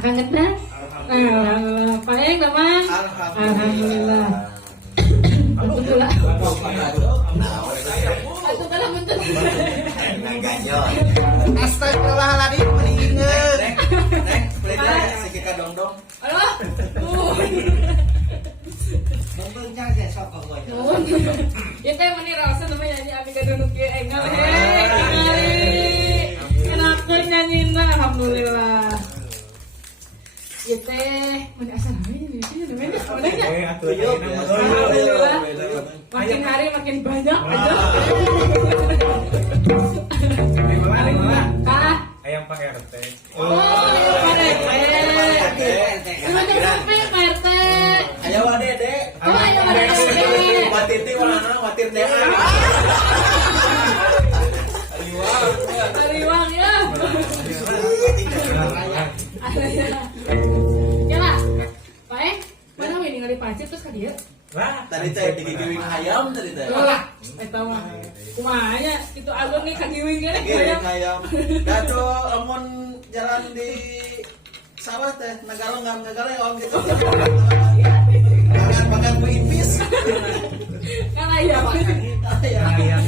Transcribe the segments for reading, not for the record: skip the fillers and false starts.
Kangen dah? Alhamdulillah. Paeng teman? Alhamdulillah. Alhamdulillah. Aku kalah bentuk. Astagfirullahaladzim, meninggal. Neng, pelita si Kika dong-dong. Halo? Bentuknya kayak sok kok gue. Ya teh meni rasa namanya nyanyi abi kadunuk ge enggal he. Enakeun nyanyina alhamdulillah. Ya teh meni asal namanya di sini namanya. Alhamdulillah. Makin hari makin banyak aja. Kah? Ayam Pak RT. Oh, Pak RT. Gimana sampai Pak RT? Ayo Dede. Oh, ayo Pak RT. Watiti warna watir deh. Riwang ya. Ya lah. Pak mana ini ngali pancit terus ka dieu? Wah, tadi teh digigiwing ayam tadi teh. Lah, eta mah. Kumaha nya kitu agung nih kagiwing ge Digigiwing ayam. Dato amun jalan di sawah teh nagalongan ngagaleong gitu. Makan pelipis. Kan aya. Ayam.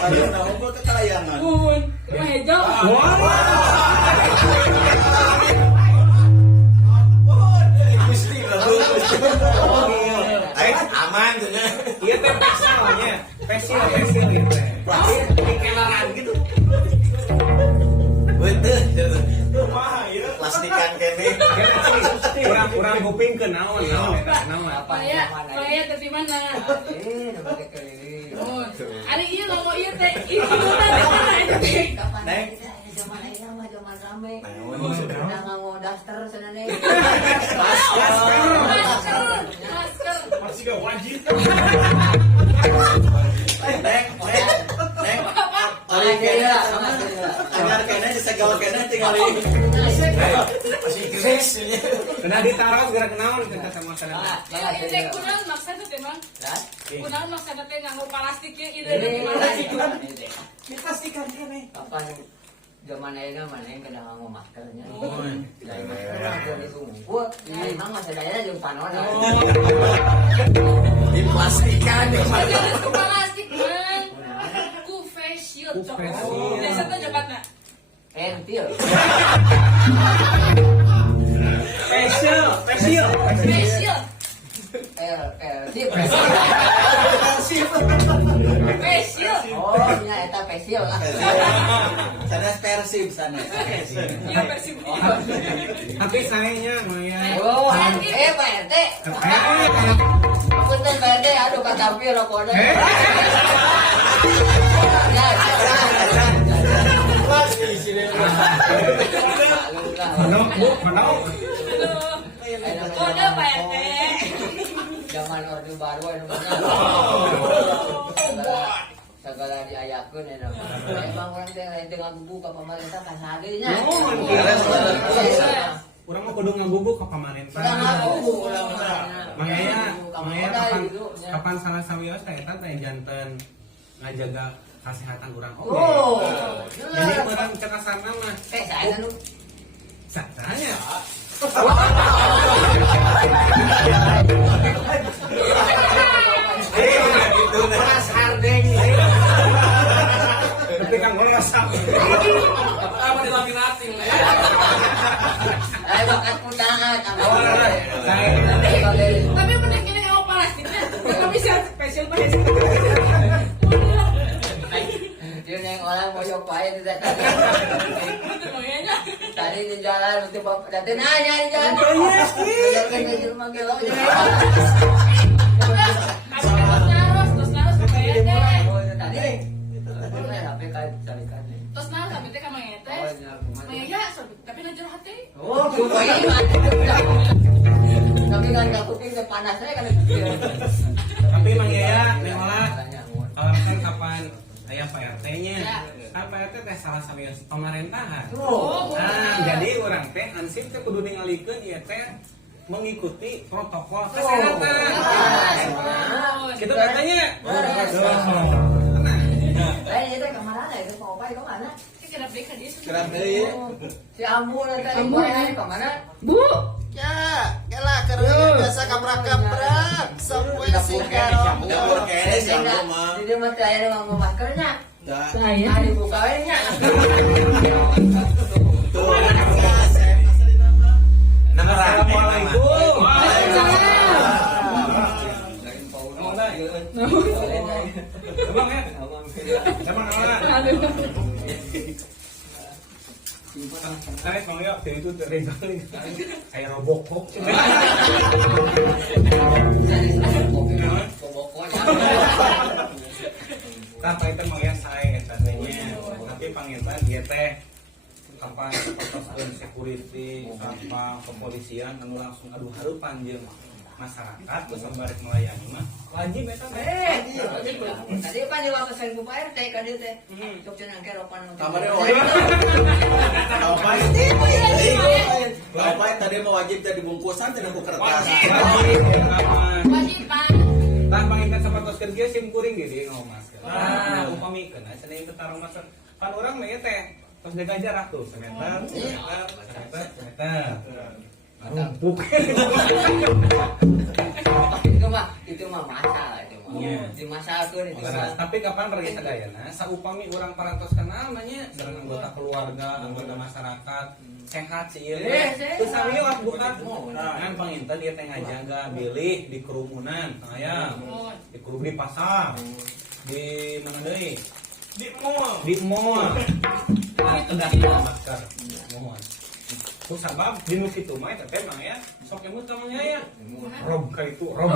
Ayo nah ngumpul ke kalayangan. Mun, rumah hejo. Aman tuh. Iya teh pesilnya, pesil gitu. Kelaran gitu. Betul. Wah, iya. Plastikan kene. Kurang kuping ke naon. Saya dari mana? Mun, ari ieu logo ieu teh. Ieu Neng. Zaman rame. Udah nganggo daster senane. Masker. Masih gak wajib. Neng. Ari kene anyar kene disegel kene tinggal masih gres. Kena ditaruh gerak naon kita sama sana. Ini teh kunaon maksudna teh Mang? Kunaon maksudna teh nganggo plastik ge ide dari mana sih? Dipastikan kene. Kapan zaman ayeuna mana yang kena nganggo maskernya. Dari masker di sumur. Emang masa daya jeung panona. Dipastikan Jangan ke plastik Mang. Ku face shield. Biasa teh jabatna. Entil. Pesil. Face shield. Face shield. Oh, nya eta pesil lah. Sana persib sana. Iya versi Tapi sayangnya Maya. Oh, Pak RT. Punten Pak RT, aduh katampi rokokna. Ya, Kode Pak RT. zaman orde baru anu segala diayakeun ya emang urang teh lain teh ngabubuka pemerintah ka sadenya Urang mah kudu ngabubuk ke pamarentah. Mangaya kapan salah sawios teh eta teh janten ngajaga kesehatan urang oge. Jadi urang cek asarna mah saya anu satanya. Itu Mas Hardeng. Tapi kan ngono masak. apa dilaminating ya. ayo bakat putangan Tapi penting ini ngomong plastiknya. Enggak bisa spesial banget. dia yang orang mau coba ya tidak Makanya tadi di jalan itu bapak datang nanya di jalan terus manggil lo terus naros ke PRT. tadi tapi kan cari kan Terus naros sampai teh ka mangete. Maya tapi najur hati. oh tapi kan gak kuping ke panasnya kan Tapi Mang Yaya mengolah kalau kan kapan aya Pak RT-nya. Kan Pak RT teh salah sawios pemerintahan. Nah, jadi urang teh ansip teh kudu ningalikeun ieu teh mengikuti protokol kesehatan. Gitu katanya. Tenang. itu kemana itu mau apa itu mana Kerap deui. Si Ambu nanti Ambu, goreng kemana? Bu, Ya, gelah karena biasa kaprak-kaprak sampai sekarang. Dapur kene si Ambu mah. Jadi mah teh aya mah maskernya. Dah. saya. Ari buka we nya. Tuh. Assalamualaikum. Emang ya? Emang apa? Aduh. Naik Bang Yo, dari itu dari kali. Kayak Robocop. Tapi itu Bang ya saya katanya. Tapi pangitan dia teh apa patokan security sama kepolisian anu langsung adu harupan jeung masyarakat terus barek melayani mah wajib eta teh. Tadi kan diwawasan ku Pak RT ka dieu teh. Sok cenah keropan. Kamarnya Bapak tadi mau wajib jadi bungkusan tidak ku kertas. Wajib, Pak. Tah pangitan sapatos kerja sim kuring gede ngomong masker. Upamikeun cenah teu tarong masker. Pan urang mah teh tos jaga jarak tuh semeter. Rumpuk. Itu mah masalah itu mah. Di masalah tuh itu. Tapi kapan pergi sadayana saupami urang parantos kenal nanya sareng anggota keluarga, anggota masyarakat sehat sih ieu. Teu sarios bukan. Kan panginten ieu teh ngajaga bilih di kerumunan, aya di kerumun di pasar. Di mana deui? Di mall. Tegas masker. Mohon. Ku sabab di nu kitu mah eta teh Bang ya. Sok emut ka Mang ya. Rob ka itu, rob.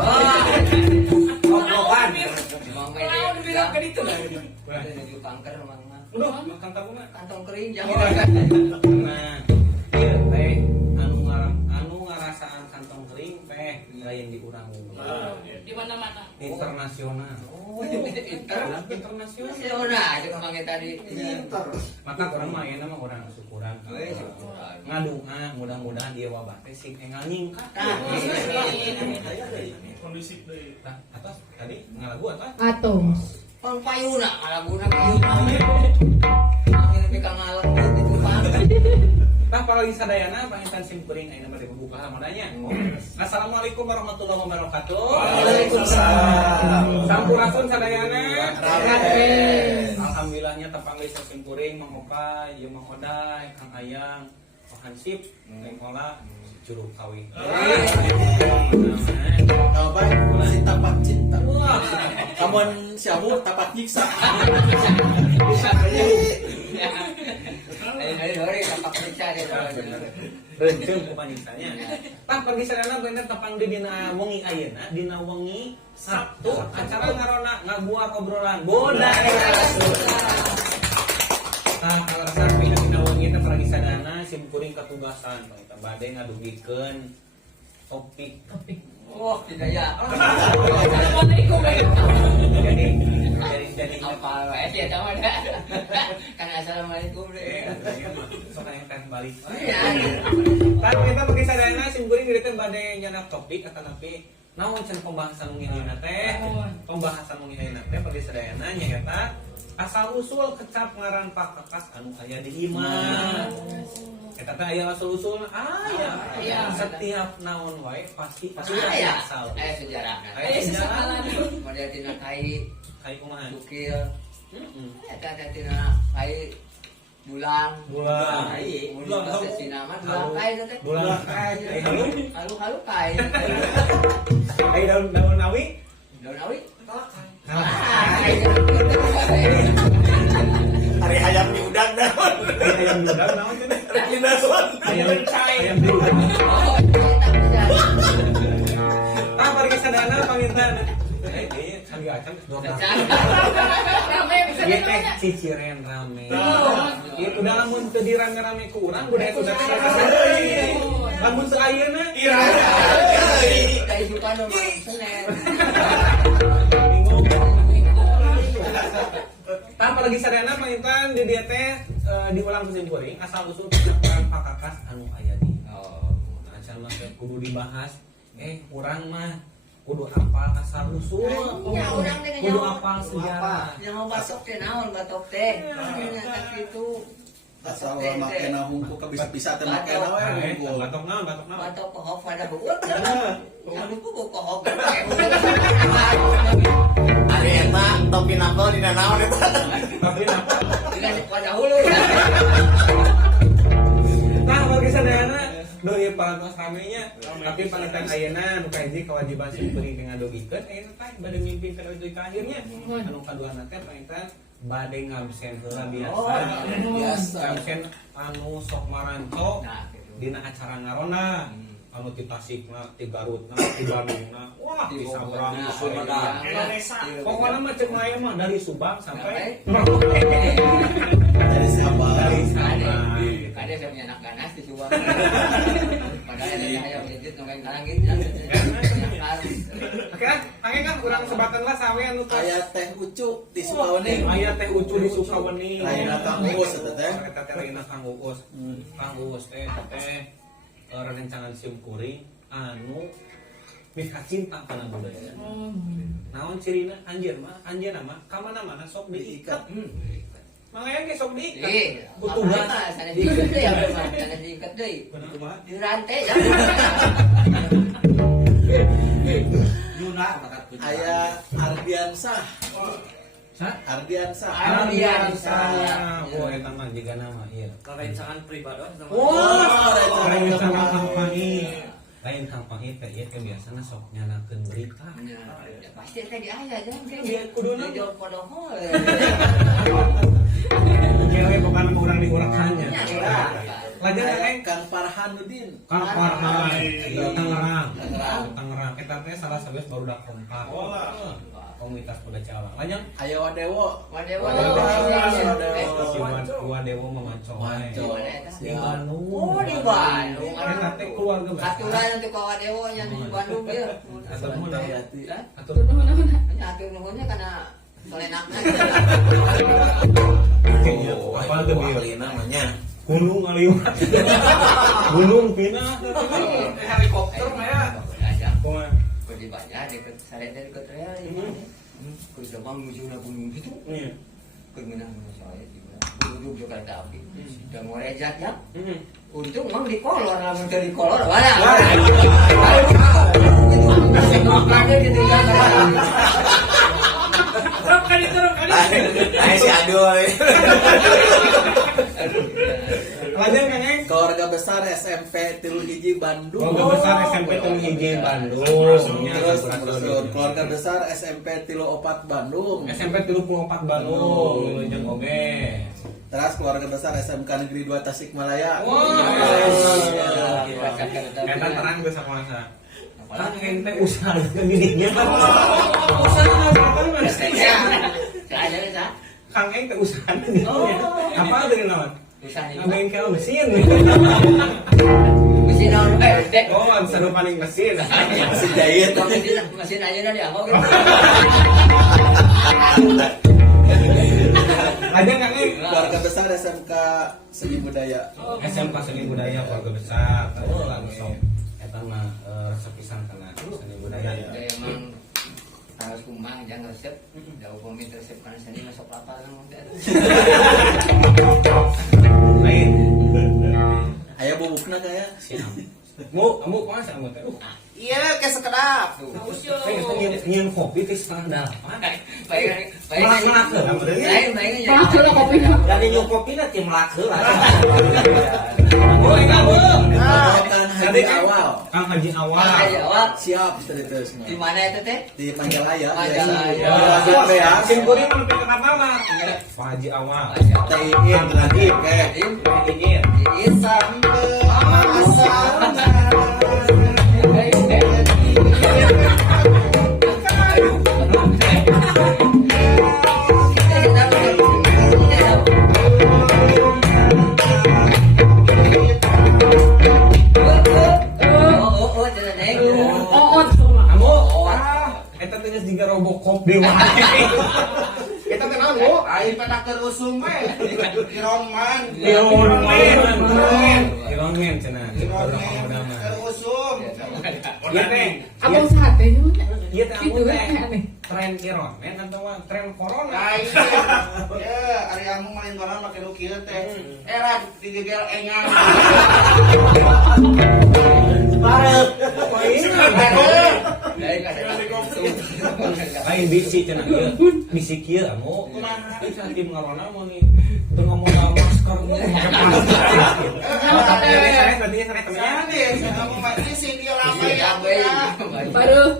Robokan. Emang media bilang ke ditu. Menuju kanker emang mah. Udah, makan tabu mah. Kantong kering jangan. Nah, ieu teh anu ngarasaan kantong kering teh lain di urang. Di mana-mana. Internasional. Oh, internasional. Internasional. Itu kemangnya tadi. Maka orang mah enak mah orang syukuran. Ngadunga mudah-mudahan dia wabah teh sing engal nyingkat. Kondisi deui. Nah, atas tadi ngalagu atas. Atom. Pang payuna kalaguna payuna. Angin pika ngalak itu Pak. Tah palagi sadayana panginten sim kuring ayeuna bade buka hamonanya. Assalamualaikum warahmatullahi wabarakatuh. Waalaikumsalam. Sampurasun sadayana. Raden. Alhamdulillahnya tepang geus sim kuring Mang Opa, ieu Mang Oday, Kang Ayang, Pak Hansip, Neng Ola, Curug Kawi. Bapak si tapak cinta. Kamun si Ambu tapak nyiksa. Bisa Hari tapak periksa dia. Rencun ku paniksanya. Tah pergi sadayana bener tepang di dina wengi ayeuna, dina wengi Sabtu acara ngarona ngabuat obrolan budaya Sunda. Tah kalau sampai dina wengi teh pergi sadayana sim kuring katugasan kita bade ngadugikeun topik. Oh, tidak ya. Jadi Apa ya sama dah. Kan assalamualaikum deh. sok yang teh balik. Iya. Tapi kita pergi sadayana sim kuring di teh bade nyana topik atanapi naon cenah pembahasan nu ngeunaheuna teh. Pembahasan nu ngeunaheuna teh pergi sadayana nyaeta asal usul kecap ngaran pakakas anu aya di iman. Eta teh aya asal usul aya. Setiap naon wae pasti Aya. asal. Aya sejarahna. Aya sejarah. Model tina kai Kai kumaha? tukil. Eta tina kai bulan. Bulan bahasa Cina mah bulan kai teh. Bulan kai. Halu kai. Kai daun nawi. Daun awi. Hari hayam di udang daun. Ayam udang naon teh? Reki daun. Ayam di udang. Ah, pergi sadana panginten. Sanggi acang 12. Ieu teh ciciren rame. Ieu udah lamun teu dirame-rame ku urang budaya Sunda teh. Lamun teu ayeuna ira. Kehidupan orang Senen. Tanpa lagi sadana panginten di dieu teh diulang musim kuring asal usul peran pakakas anu aya di. Acan mah kudu dibahas. Urang mah kudu apal asal usul. Ya urang teh Kudu apal sejarah. Yang mau batok teh naon batok teh. Nyata kitu. asal make na hungku ka bisa-bisa teh make na we hungku. Batok naon. Batok pohok pada buut. Anu buku pohok. Ari eta topi nangkol dina naon eta? Tapi apa? Dengan pada hulu. Nah, bagi sadayana doi parantos ramenya, tapi panggitan ayeuna nu kahiji kewajiban simkuring dengan dogikeun ayeuna teh bade mimpin ka doi ka akhirnya. Anu kaduana teh panggitan bade ngabsen heula biasa. Biasa. Ngabsen anu sok maranco Nah, dina acara ngarona. Anu ti Tasikna, ti Garutna, ti Bandungna. Wah, di Sabrang, di Sumedang. Pokoknya mah cek maya mah dari Subang sampai Dari Sabang. dari Sabang. ada yang punya anak ganas di Subang. Padahal ada yang hayang ngejit nongeng karang gitu. Kan, tangen kan urang sebatan lah sawe anu tos. Aya teh ucuk di Sukawening. Aya teh ucu di Sukawening. Lainna Kang Uus eta teh. Eta teh lainna Kang Uus. Kang Uus teh rencangan simkuring anu mika cinta kana budaya. Naon cirina anjeun mah ka mana-mana sok diikat. Mangaya ge sok diikat. Kutugas. Sana diikat deh, sana diikat deh. Kumaha? Di rantai ya. Yuna Aya Ardiansah. Sa? Ardiansah. Ardiansah. Oh, eta mah jiga nama ieu. Rencangan pribadi Wah, Lain sama Kang Pangi. Lain Kang Pangi teh ieu teh biasana sok nyanakeun berita. Pasti tadi ayah jangan Dia kuduna. dia pada hol. Cewek bukan kurang diurekannya. Lajeng Kang Kang Farhanuddin. Kang Farhan. Tangerang. Eta teh salah sabeus barudak kompak. Komunitas Budak Cawang. Lajeng Aya Wadewo. Wadewo. Wadewo memancong. Di Bandung. Oh di Bandung. Eta teh keluarga besar. Aturan untuk Wadewo yang di Bandung ya. Atur nuhun. Atur Atur nuhunnya karena solenakna. apa tuh dia? namanya. Gunung Aliwat. Gunung Pinah. Helikopter mah ya. Kumaha? Di banyak dekat sareta dekat rel ini. Ku coba menuju na gunung gitu. Iya. Kemenang saya juga. Duduk juga tapi. Sudah mau rejak ya. Heeh. Untung mang di kolor lah mun di kolor wala. Makanya gitu kan. Terus kali. Ai si Adul. Lajeng Kang Eng. Keluarga besar SMP Tilu Hiji Bandung. Keluarga besar SMP Tilu Hiji Bandung. Terus keluarga besar SMP Tilu Opat Bandung. SMP 34 Bandung. Lajeng oge. Terus keluarga besar SMK Negeri 2 Tasikmalaya. Eta terang bisa kuasa. Kang Eng teh usaha gedinya. Usaha apa mana? Ada Kang Eng teh usaha gedinya. Apa dari naon? Usahanya Bengkel mesin. mesin naon dek. Oh, seru paling mesin. Mesin jahit. Mesin aja dah dia gitu. Lajeng Kang Eng. Keluarga besar SMK Seni Budaya. SMK Seni Budaya keluarga besar. Oh, langsung eta mah resep pisan kana seni budaya. Emang harus kumah jangan resep. Jauh pamit resep kana seni masuk lapar kan. Lain. Aya bubukna kayak Siap. Mu kumaha sih amu teh? Iya ke sekedap. Nyen kopi teh setengah 8. Baik. Mana coba kopi? Dari nyuk kopi na tim lak heula. Oh, enggak belum. Kegiatan haji awal. Kang Haji awal. Jawab. Siap terus. Di mana itu teh? Di Panjalaya. Panjalaya. Ya. Simkuring mah ke kapal mah. Pak Haji awal. Tiin lagi kayak Ingin. Kamu eta teh geus jiga Robocop dewa. Kita kenal Bu. Aing pada keur usum we. Iron Man. Iron Man cenah. Keur usum. Iya teh. Abang sate nya mana? Iya teh Itu amun kan teh aneh. tren Iron Man atau tren corona. Aing ya ari amu lain koran make nu kieu teh. Era digegel engang. Parep. Dari kasih Lain bisi cenah ieu. Bisi kieu amo. Kumaha sakim ngarona mau nih. Teu ngomong masker nih. Berarti saya temennya. Kamu mati sih dia lama ya. Baru.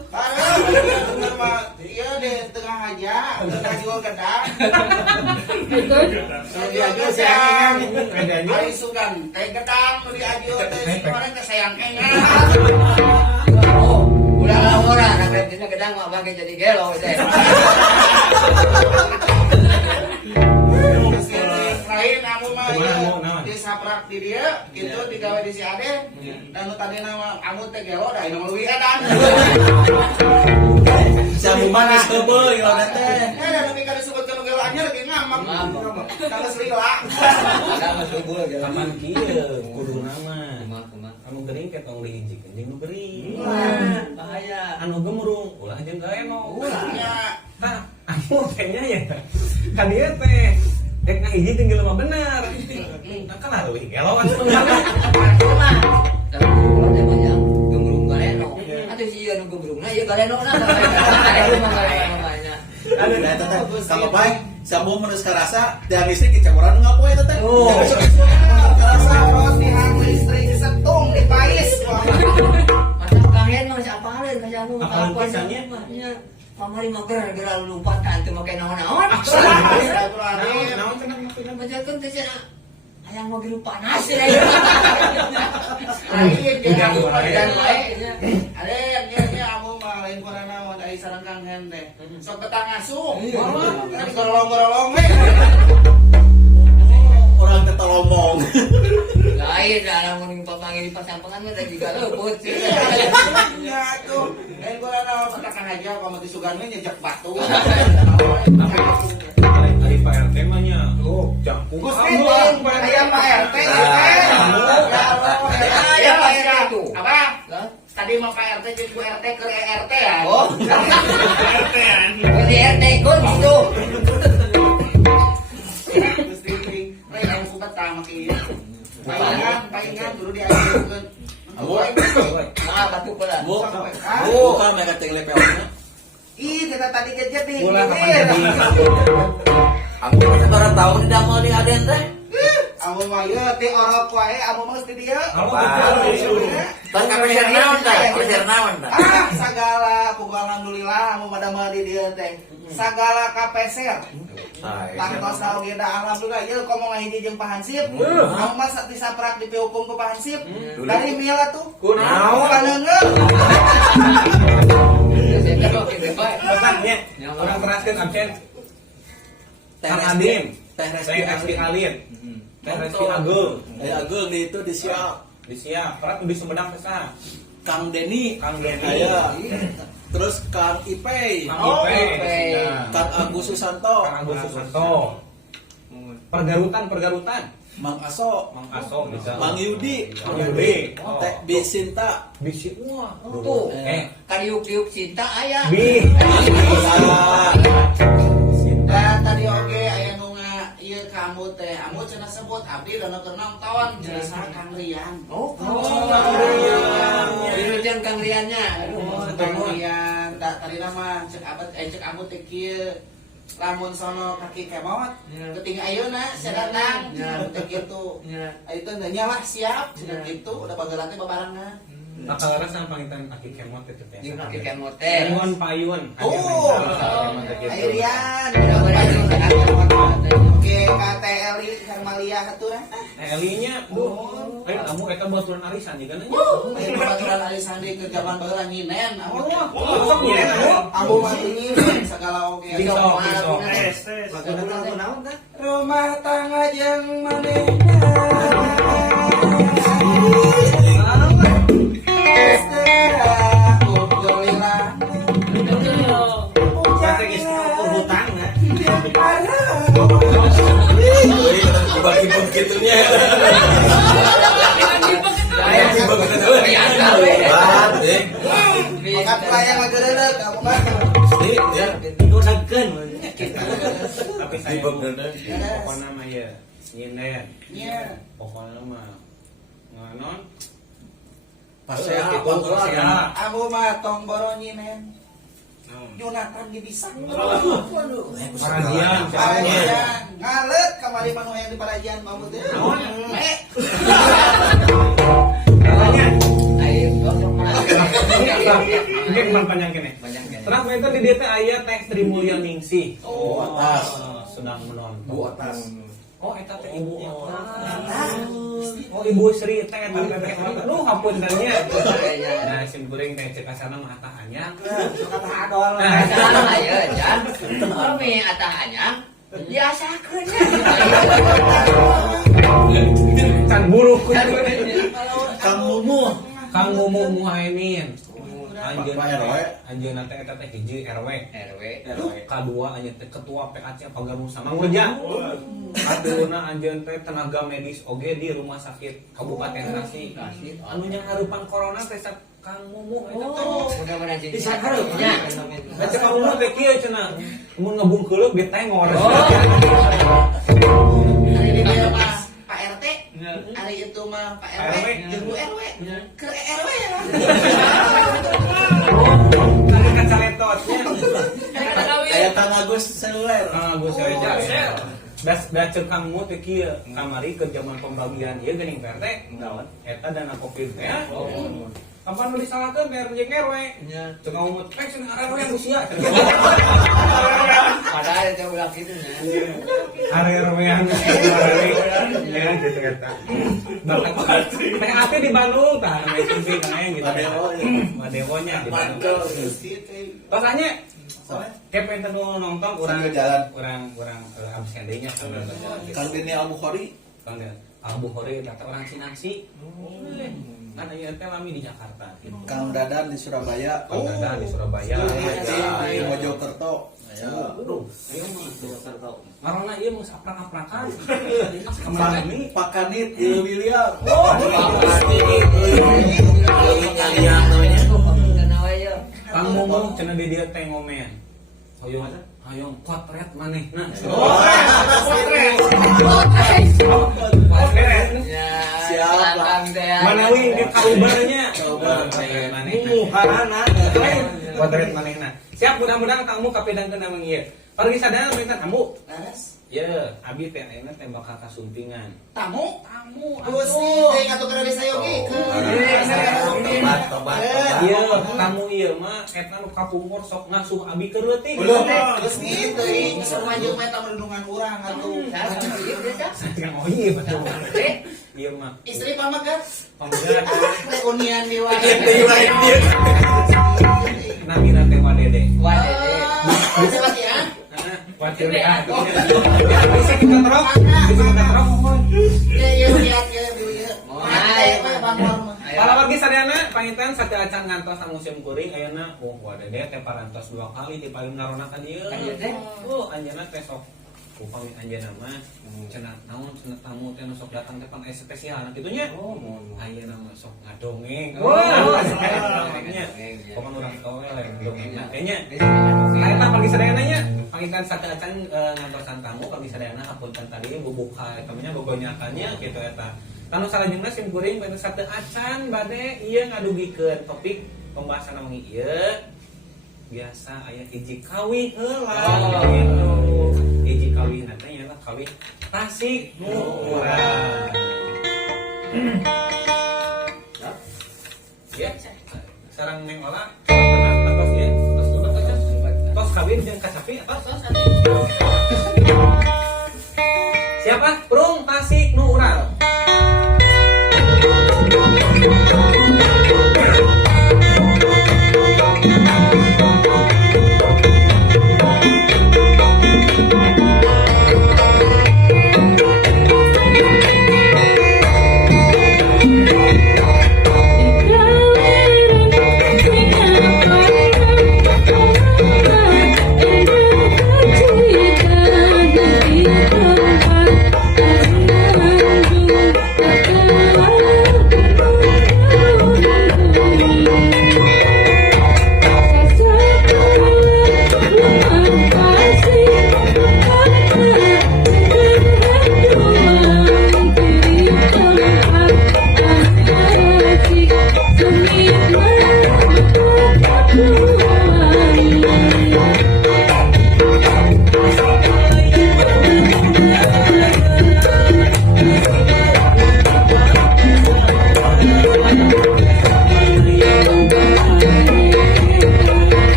Bener mah iya deh tengah aja, tengah jual gedang. Itu. Dia aja sayang. Ari sugan teh gedang nu diajuh teh kemarin teh sayang kayaknya. udah lah orang, nah betina gedang mah bagi jadi gelo teh. Lain aku mah Kumaha, di saprak di dia gitu digawe di si Aden dan nu tadi nama amu teh gelo da inu leuwih edan. Sabu manis keubeul ieu teh. Da tapi kada disebutkeun gelo anyar ge ngamak. Kada selila. Ada masuk gua gelo. Kapan kieu kudu nama. Kumaha. Anu gering ke tong dihijikeun jeung nu gering. Bahaya. Anu gemurung ulah jeung gaeno. Nya Tah, anu tehnya ya. Ka dieu teh dek ngahiji jeung jelema bener. Nah, kan leuwih gelo atuh. Tapi gua teh banyak gemurung galeno. Atuh si ieu nu gemurungna ieu galeno na. Ayo mah galeno banyak. Aduh, nah teteh kalau baik sabu meunus karasa da listrik dicamuran ngapoe teteh. Oh. rasa rot di hang listrik disetung di pais. Masa kangen mah siapa haleun ka anu Apalagi kapan kisahnya? nya. Pamari mah gara-gara lupa kan teu make naon-naon. Naon cenah maksudna? Bajakeun teh cenah. Hayang mau gilu panas ya. Lain dia Udah, aku udah, dan udah. lain. Ada dia aku mah lain korana mun ai sareng Kang Hen teh. Sok betang asuh. Kan gorolong-gorolong we. Orang ketolomong. Lain dah mun papanggil pasampangan mah tadi galeuput. Ya tuh. Lain korana matakan aja kalau mati sugan we nyejak batu. Tadi Pak RT mah nya. Oh, jangkung. Gusti Bang, aya Pak RT ya. Ya Pak RT itu. Apa? Tadi mah Pak RT jeung Bu RT ke RT ya. Oh. Di RT kun itu. Gusti Bing, lain anu ku betang kieu. Palingan dulu diajarkeun. Nah, batu pula. Bu, bukan mereka cek lepelnya. Ih, kita tadi gadget nih. Ulah kapan jadi. Aku masih barang tahu di damel di Aden teh. Amu mah ieu ti orok wae, amu mah geus di dieu. Tang kapeser naon teh? Kapeser naon teh? Ah, sagala pugu alhamdulillah amu pada mah di dieu teh. Sagala kapeser. Tangtos ka oge da alhamdulillah ieu komo ngahiji jeung Pak Hansip. Amu mah disaprak dipihukum ku Pak Hansip. Dari mila tuh. Kunaon? Paneungeul. Pesannya, orang teraskeun absen. Kang Adim, Teh Teh Reski Reski Alin, Teh Reski Agul, Agul di itu disiap. disiap, perat di Sumedang pesa. Kang Deni, Kang Deni, aya. Terus Kang Ipei, Kang Oh, Ipe, Ipe. Kang Agus Susanto, Kang Agus Susanto, Pergarutan, Mang Aso, Mang Aso bisa, Mang Yudi, Mang Yudi, Teh Bisinta, Bisi, wah, Tuh. Kariuk-riuk cinta aya. Bi, Da tadi oge aya nu ieu ka amu teh. Amu cenah sebut abdi dana keur nonton cenah saha Kang Rian. Oh, Rian. Dirujan Kang Riannya. Kang Rian tadi nama cek amu teh kieu lamun sono kaki kemot teuting ayeuna sia datang teh kitu. Itu nyalah siap cenah kitu udah bageran teh babarengan. Bakal rasa pangitan aki kemot itu teh. Di kaki kemot teh. Payun, payun. Oh, ayo Rian, oke KTLI Hermalia aturan. Elinya, kamu eta baturan arisan juga nanya. Ayo baturan alisan di ke zaman baheula nyinen. Sok nyinen anu. Amu mah nyinen segala oge. Pisau, pisau. Rumah tangga jeung manehna. bagi-bagi gitunya. Makan pelayang lagi reda, kamu mah. Itu Tapi saya Pokoknya mah ya nyinden. Nya. Pokoknya mah nganon. Pasea Gitu, pasea. Aku mah tong boronyi men. Jonathan di bisa. Parajian, Parajian. Ngalet kamari manu yang di parajian kamu teh. Katanya, Ayo, gosok ini bukan panjang kene. Banyak kan. Terang itu di dia teh aya teh Sri Mulia Ningsih. Bu atas. Sedang menonton. Bu atas. Oh, eta teh ibu. Oh, ibu Sri teh eta teh. Aduh, hapuntennya. Nah, sim kuring teh cek asana mah atah anyang. Kata adol. Nah, ayo, Jan. Kami atahanya biasakeun ya. Can buruh ku. Kang Mumu. Kang Mumu Muhaimin. Anjeun Pak RW. anjeun teh eta teh hiji RW. RW. Kadua anjeun teh ketua PAC Pagamu Samang Reja. Adeuna anjeun teh tenaga medis oge di rumah sakit Kabupaten Tasik. Anu nya hareupan corona teh Kang Mumu eta teh. Mudah-mudahan jadi Bisa hareunya. Baca Kang Mumu teh kieu cenah. Mun ngebungkeuleuh ge tengor. Hari ini mah Pak RT. Hari itu mah Pak RW. Jeung Bu RW. Ke RW ya. Tadi kacaletotnya. Kayak Kang Agus seluler. Gus Reja. Das cek Kang Mu teh kieu kamari ke zaman pembagian ieu geuning PRT. Naon? Eta dana Covid teh. Kapan nu disalahkeun PRT jeung RW? Cek Kang Mu teh cenah RW yang usia. Padahal itu ulah gitu nya. RW yang ya gitu eta. Bapak teh api di Bandung tah ame simping kae gitu. Madewonya di Bandung. Rasanya Kepen tenu nonton Sambil jalan. orang abis adanya sambil jalan. Kang Dini Al-Bukhari. Kang Al-Bukhari kata orang Sinangsi. Kan aya teh lami di Jakarta. Kang Dadan di Surabaya. Kang Dadan di Surabaya. Di Mojokerto. Aduh, ayo mah. Marona ieu mah aprak-aprakan. Pak Kanit di William. Kang Momong cenah di dieu teh ngomen. Hoyong potret manehna. Manawi di kaubarnya. Manehna. Potret manehna. Siap mudah-mudahan kamu kapedangkeun nama ieu. Pergi sadana minta kamu. Ya, abi teh ayeuna teh bakal kasumpingan. Tamu. Gusti teh atuh keur disayogi. Tobat. Iya, tamu ieu mah eta nu kapungkur sok ngasuh abi keur leutik. Gusti teh bisa manjung mah tamu lindungan urang atuh. Saking oh iya betul. Iya mah. Istri pamagat. Panggilan Reunian di namina teh Wadede. Bisa lagi ya? Wadir ya. Bisa kita terok. Bisa kita terok. Ya lihat ya dulu ya. Kalau pergi sadana pangitan sate acan ngantos sa museum kuring ayeuna Wadede teh parantos 2 kali ti paling ngarona ka dieu. Oh, anjeunna teh sok upami anjeunna mah cenah naon cenah tamu teh nu sok datang teh pan spesial kitu nya. Ayeuna mah sok ngadongeng. Pokon urang tawe lain dongeng teh nya. Eta pagi sadayana nya pangitan sate acan ngantosan tamu pagi sadayana hapunten tadi bubuka eta nya bogonyakannya kitu eta. Tanu salajengna sim kuring bade sate acan bade ieu ngadugikeun topik pembahasan mah ieu biasa aya hiji kawih heula gitu. Hiji kawih nanti nya kawih Tasik murah. Ya, sarang Neng Ola tos ieu tos udah aja. Tos kawin jeung kacapi tos. Siapa? Prung Tasik nu Ural. Thank you.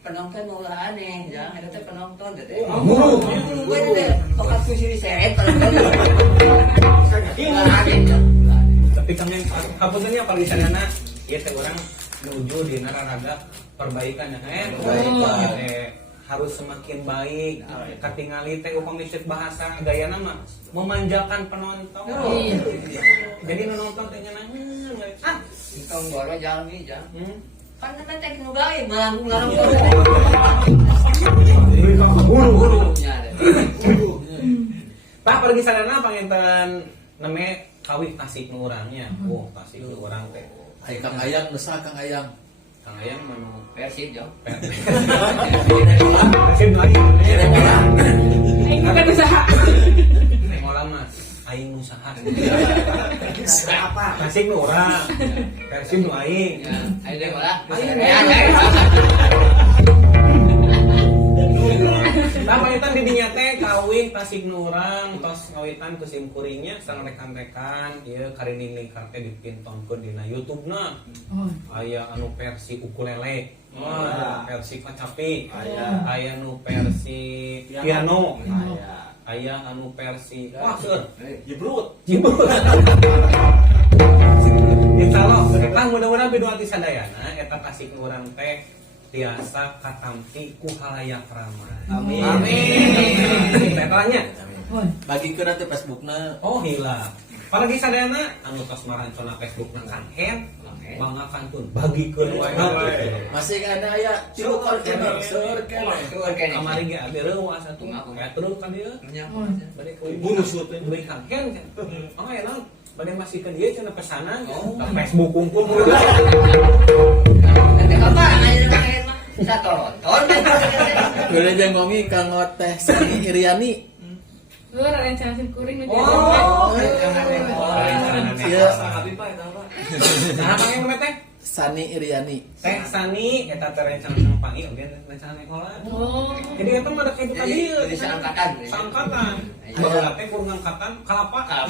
penonton mau aneh, ya, ada teh penonton teh. Guru. Gue teh bakat ku sini seret penonton. Tapi kami kapuntennya pagi sadana ieu teh urang nuju dina raraga perbaikan ya harus semakin baik. Katingali teh upami ceuk bahasa gayana mah memanjakan penonton. Jadi nonton teh nyeunang Engkau goro jalmi jang. Kan teh nu gawe ngalang-ngalang. Buru-buru nya deh. Pak pergi sadana panginten neme kawih tasik nu urangnya. Oh, tasik nu urang teh. Ai Kang Ayang nusa Kang Ayang. Kang Ayang manu Persib jang. Persib lagi. Aing bukan usaha. Neng orang mah aing usaha. Siapa? Tasik nu urang. Persib nu aing. Ayo deh malah. Pamangitan di dinya teh kawih tasik nu urang tos ngawitan ku sim kuringnya sareng rekan-rekan ieu karinning lingkar teh dipintonkeun dina YouTube-na. Aya anu versi ukulele, versi kacapi, aya nu versi piano, aya anu versi wah seueur jebrut. Insyaallah berkah mudah-mudahan bidu hati sadayana eta tasik nu urang teh tiasa katampi ku halayak ramah. Amin. Tetanya. Bagikeun teh Facebookna. Oh hilang. Apalagi sadayana anu tos marancona Facebookna Kang Hen, Bangga Kantun bagikeun wae. Masih ada aya tilu kontainer seur keneh. Kamari ge ade reuwas atuh. Aya terus kan dieu. Bade bonus beuy Kang Hen. Oh ya naon? Bade masihkeun ieu cenah pesanan. Ka Facebook kumpul. Nanti apa? Ayo main mah. Satu. Boleh jeung ngomi Kang Teh Sani Iriani. Lu rencana sim kuring nu Nah, panggil nama teh? Sani Iriani. Teh Sani, eta teh rencana sang panggil, oke rencana sekolah. Jadi eta mah ada kayak buka dia. Jadi seangkatan. Seangkatan. Baheula teh kurang angkatan kalapa.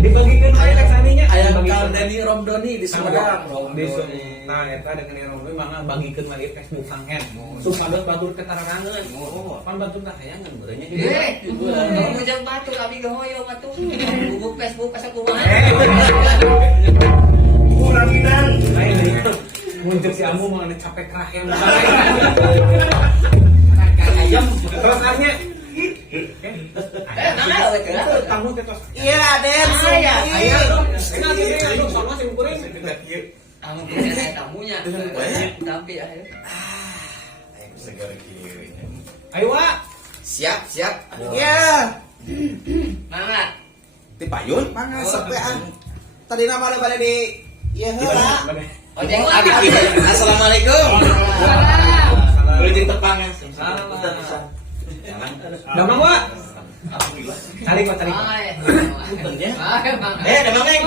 Dibagikan aja teh Saninya. Aya Kang Deni Romdoni di Sumedang. Di Sumedang. Nah, eta dengan Romdoni mangga bagikeun mah ieu Facebook Kang Hen. Supados batur ketararangeun. Pan batur teh hayangan beureunya di. Kamu jeung batu kami gehoyong atuh. Bubuk Facebook asa kumaha. Kurang bidang. Lain itu. Muncul si Amu mau capek rahim. Ayam terus arnya. Nah, betul. Kamu tetos. Iya, Aden. Ayo. Enak ini anu sama sim kuring. Kamu punya tamunya. Tapi ayo. Segar kiri. Ayo, Wak. Siap. Iya. Mangga. Ti payun mangga sapean. Tadi nama balik di ieu heula. Oh, jeung Assalamualaikum. Beujing tepang ya. Damang, Wak. Tarik. Puntennya. Damang eng.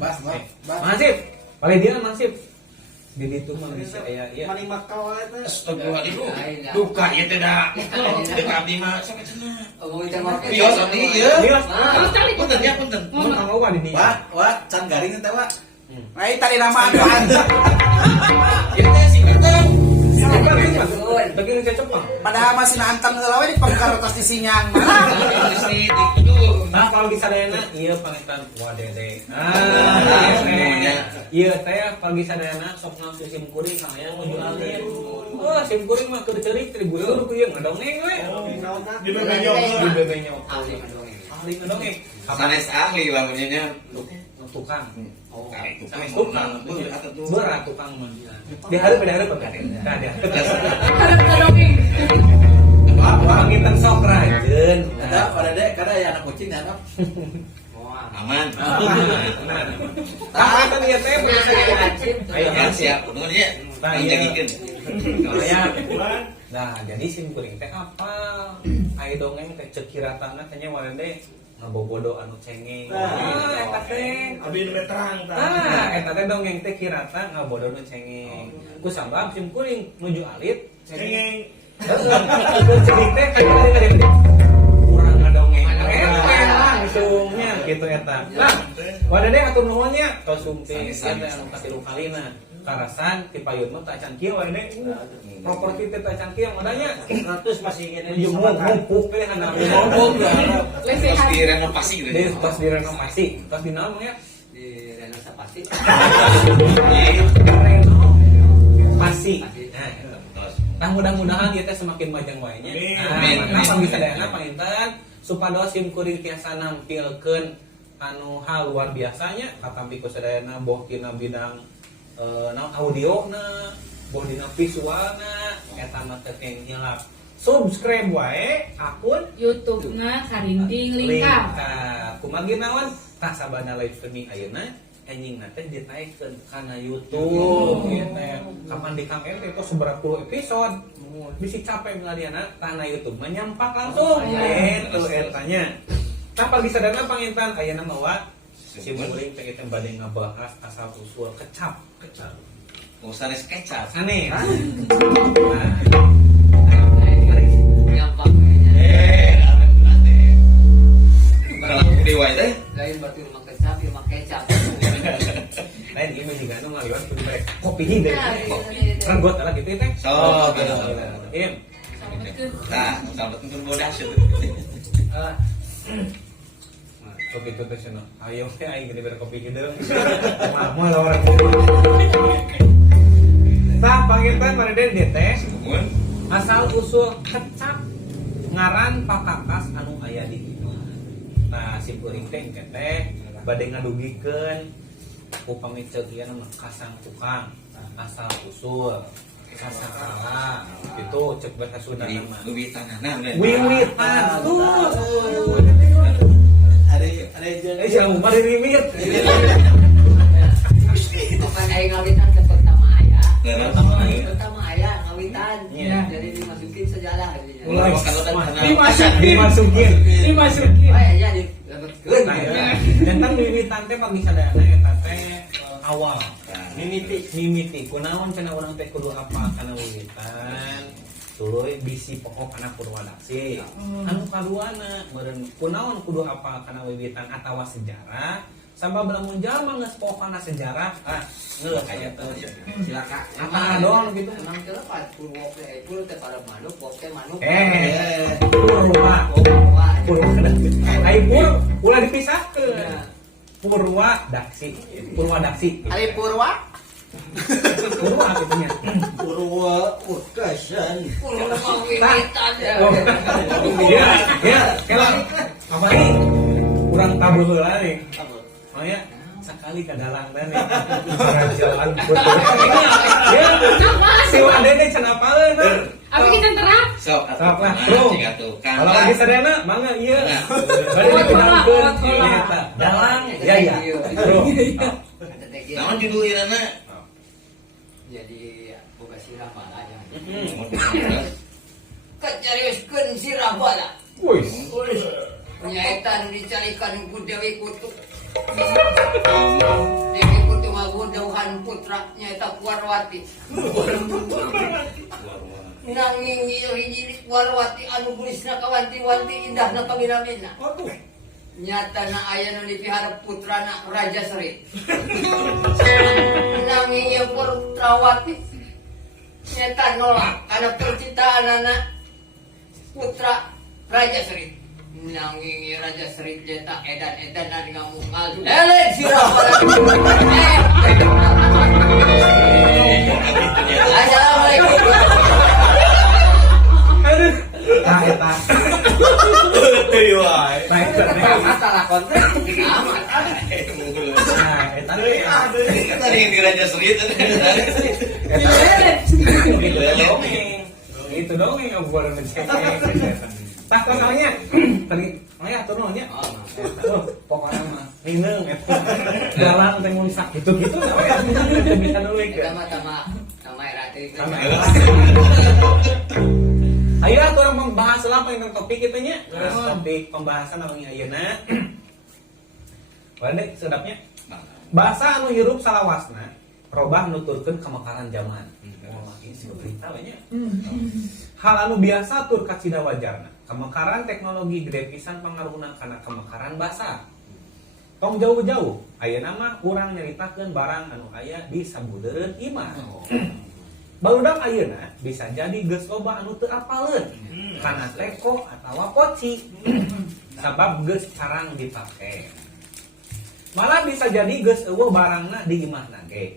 Bas. Masif. Paling dia masif. Di ditu mah geus aya ieu. Mani makal eta. Astagfirullahaladzim. Duka ieu teh da. Deuk abdi mah sakecena. Oh, itu mah. Bios abdi ieu. Punten. Mun anu wa di dieu. Wah, can garing teh, Wak. Ai tadi nama atuan. Ieu teh singkatan. Bagi ngececep mah. Padahal masih nantang heula we di pangkarotos di sinyang. Nah, kalau di sadayana ieu pangetan wadede. Ieu teh pagi sadayana sok ngasuh sim kuring Kang aya nu jualin. Oh, sim kuring mah keur ceurik 1000 euro ku ieu ngadongeng we. Di bebenyok. Ahli ngedongeng. Sanes ahli lamunnya Tukang. Oh, tukang. Berat tukang mah. Di hareup pegade. Ada. Pangitan sok rajeun. Ada aya anak kucing anak. Aman. Tah eta ieu teh Ayo siap bener ya. Menjagikeun. Nah, jadi sim kuring teh apa? Aya dongeng teh ceuk kiratana teh nya warende ngabobodo anu cengeng. Eta teh Abi nu terang eta teh dongeng teh kirata ngabodo anu cengeng. Ku sabab sim kuring nuju alit cengeng. Heeh. Cerik teh kurang ngadongeng. Langsungnya gitu eta. Nah, wadade atur nuhun nya tos sumping eta anu katilu kalina. karasan ti payun mah teu acan kieu we deh. Properti teu acan kieu modalnya. 100 masih gini di Jeung Sumatera. mumpuk teh kana. Lesehan. direnovasi gitu. Deh pas direnovasi, pas dinaon ya? Di Renasa pasti. Pasti. Nah, mudah-mudahan kita semakin majang wae nya. Nah, bisa dayana panginten supados sim kuring tiasa nampilkeun anu hal luar biasanya katampi ku sadayana boh tina bidang audiona, boh dina visualna eta mah teu keng hilap. Subscribe wae akun YouTube-na Karinding Lingkar. Kumagi naon tah sabana live streaming ayeuna anjing teh ditaikeun kana YouTube gitu. Kapan di Kang RT itu seberapa puluh episode bisi capek meladiana kana YouTube mah nyampak langsung gitu etanya. Tah pagi sadana pangintan ayeuna mah si muring teh kita bade ngabahas asal usul kecap. Sanes kecap. Aneh. Nyampang. Kalau dewa itu Lain batu rumah kecap, rumah kecap. Lain ieu mah juga anu ngaliwat kudu bare kopi hideu. Renggot lah gitu teh. So, gitu. Im. Nah, sampai tentu bodas itu. Kopi itu teh cenah. Ayo teh aing gede bare kopi hideu. Mah lawan. Tah panginten Mariden dieu teh asal usul kecap ngaran pakakas anu aya di dieu. Nah, si kuring teh teh bade ngadugikeun upami ceuk ieu mah kasang tukang asal usul kasangkala itu ceuk bahasa Sunda mah Wiwitan nah. wiwitan tuh Ada jeung sia umar wiwit Kapan aing ngawitan ke pertama aya. Pertama aya. Pertama aya ngawitan. Iya. Jadi dimasukin sejalah gitu. mulai Dimasukin. dimasukin Dimasukin. Oh ya dilebetkeun. nah tentang wiwitan teh pagi sadayana eta teh awal mimiti kunaon cenah urang teh kudu apa kana wiwitan tuluy bisi pokok kana purwadaksi anu kaduana meureun kunaon kudu apa kana wiwitan atawa sejarah sabab lamun jalma geus pokok kana sejarah ngeuh aya teh silakan apa doang gitu Emang kira pas purwo teh purwo teh pada manuk, pos teh manuk. purwa purwa ai ulah dipisahkeun purwadaksi Ari Purwa, purwa gitu nya Purwa Udasan. Purwo mah wiwitan ya. iya iya kalau apa ini kurang tabu heula nih oh ya sekali ke dalang teh nih jalan ya si wade teh cenah paeun Abi kita terap. So, sok lah bro kalau lagi sadana mangga ieu bade dipinangkeun eta dalang ya ya bro Ada teh kieu. naon judul irana? Jadi boga sirah bala ya. Hmm. Kacariuskeun sirah bala. wis Penyaetan dicarikan ku Dewi Kutu. Dewi Kutu ngagudauhan putranya eta Warwati. Nanging ieu hiji Warwati anu burisna kawanti-wanti indahna paminamina. Nyatana aya nu dipiharep putrana Raja Sri. Nanging ieu Putrawati nyata nolak kana percintaanana putra Raja Sri. Nanging ieu Raja Sri nyata edan-edan ari ngamungal. Eleh sirah bala. Assalamualaikum. aduh nah eta Teu wae. baik Masalah kontrak amat. nah eta teh Tadi yang di Raja Sri itu. Itu dong yang gua udah mencek. Tak masalahnya tadi maya atuh nya. Pokoknya mah minum eta. Jalan teh mun sak gitu-gitu we bisa dulu Kita mah sama Ratri. Ayo atuh orang membahas lah tentang topik kita nya. Topik pembahasan namanya ayeuna. Wande sedapnya. Bahasa anu hirup salawasna robah nuturkeun kemekaran zaman. Ini sih berita we nya. Hal anu biasa tur kacida wajarna. Kemekaran teknologi gede pisan pangaruhna kana kemekaran basa. tong jauh-jauh ayeuna mah urang nyaritakeun barang anu aya di sabudeureun imah. Barudak ayeuna bisa jadi geus loba anu teu apaleun kana teko atawa poci. Sabab geus carang dipake. Malah bisa jadi geus eueuh barangna di imahna ge.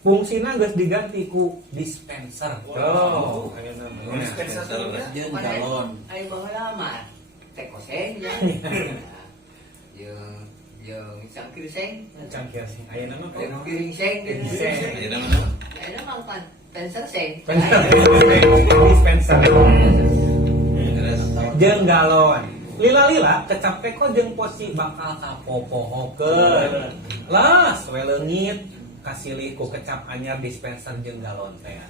Fungsina geus diganti ku dispenser. Oh, ayeuna Dispenser Jeung galon. Ayo baheula mah teko seng ya. Jeung cangkir seng. cangkir sih. Ayeuna mah Jeung piring seng gitu. Ayo nama. Ayeuna mah pan penser seng. dispenser. Jeung galon. Lila-lila kecap teko jeung poci bakal kapopohokeun. Las we leungit kasilih ku kecap anyar dispenser jeung galon teh.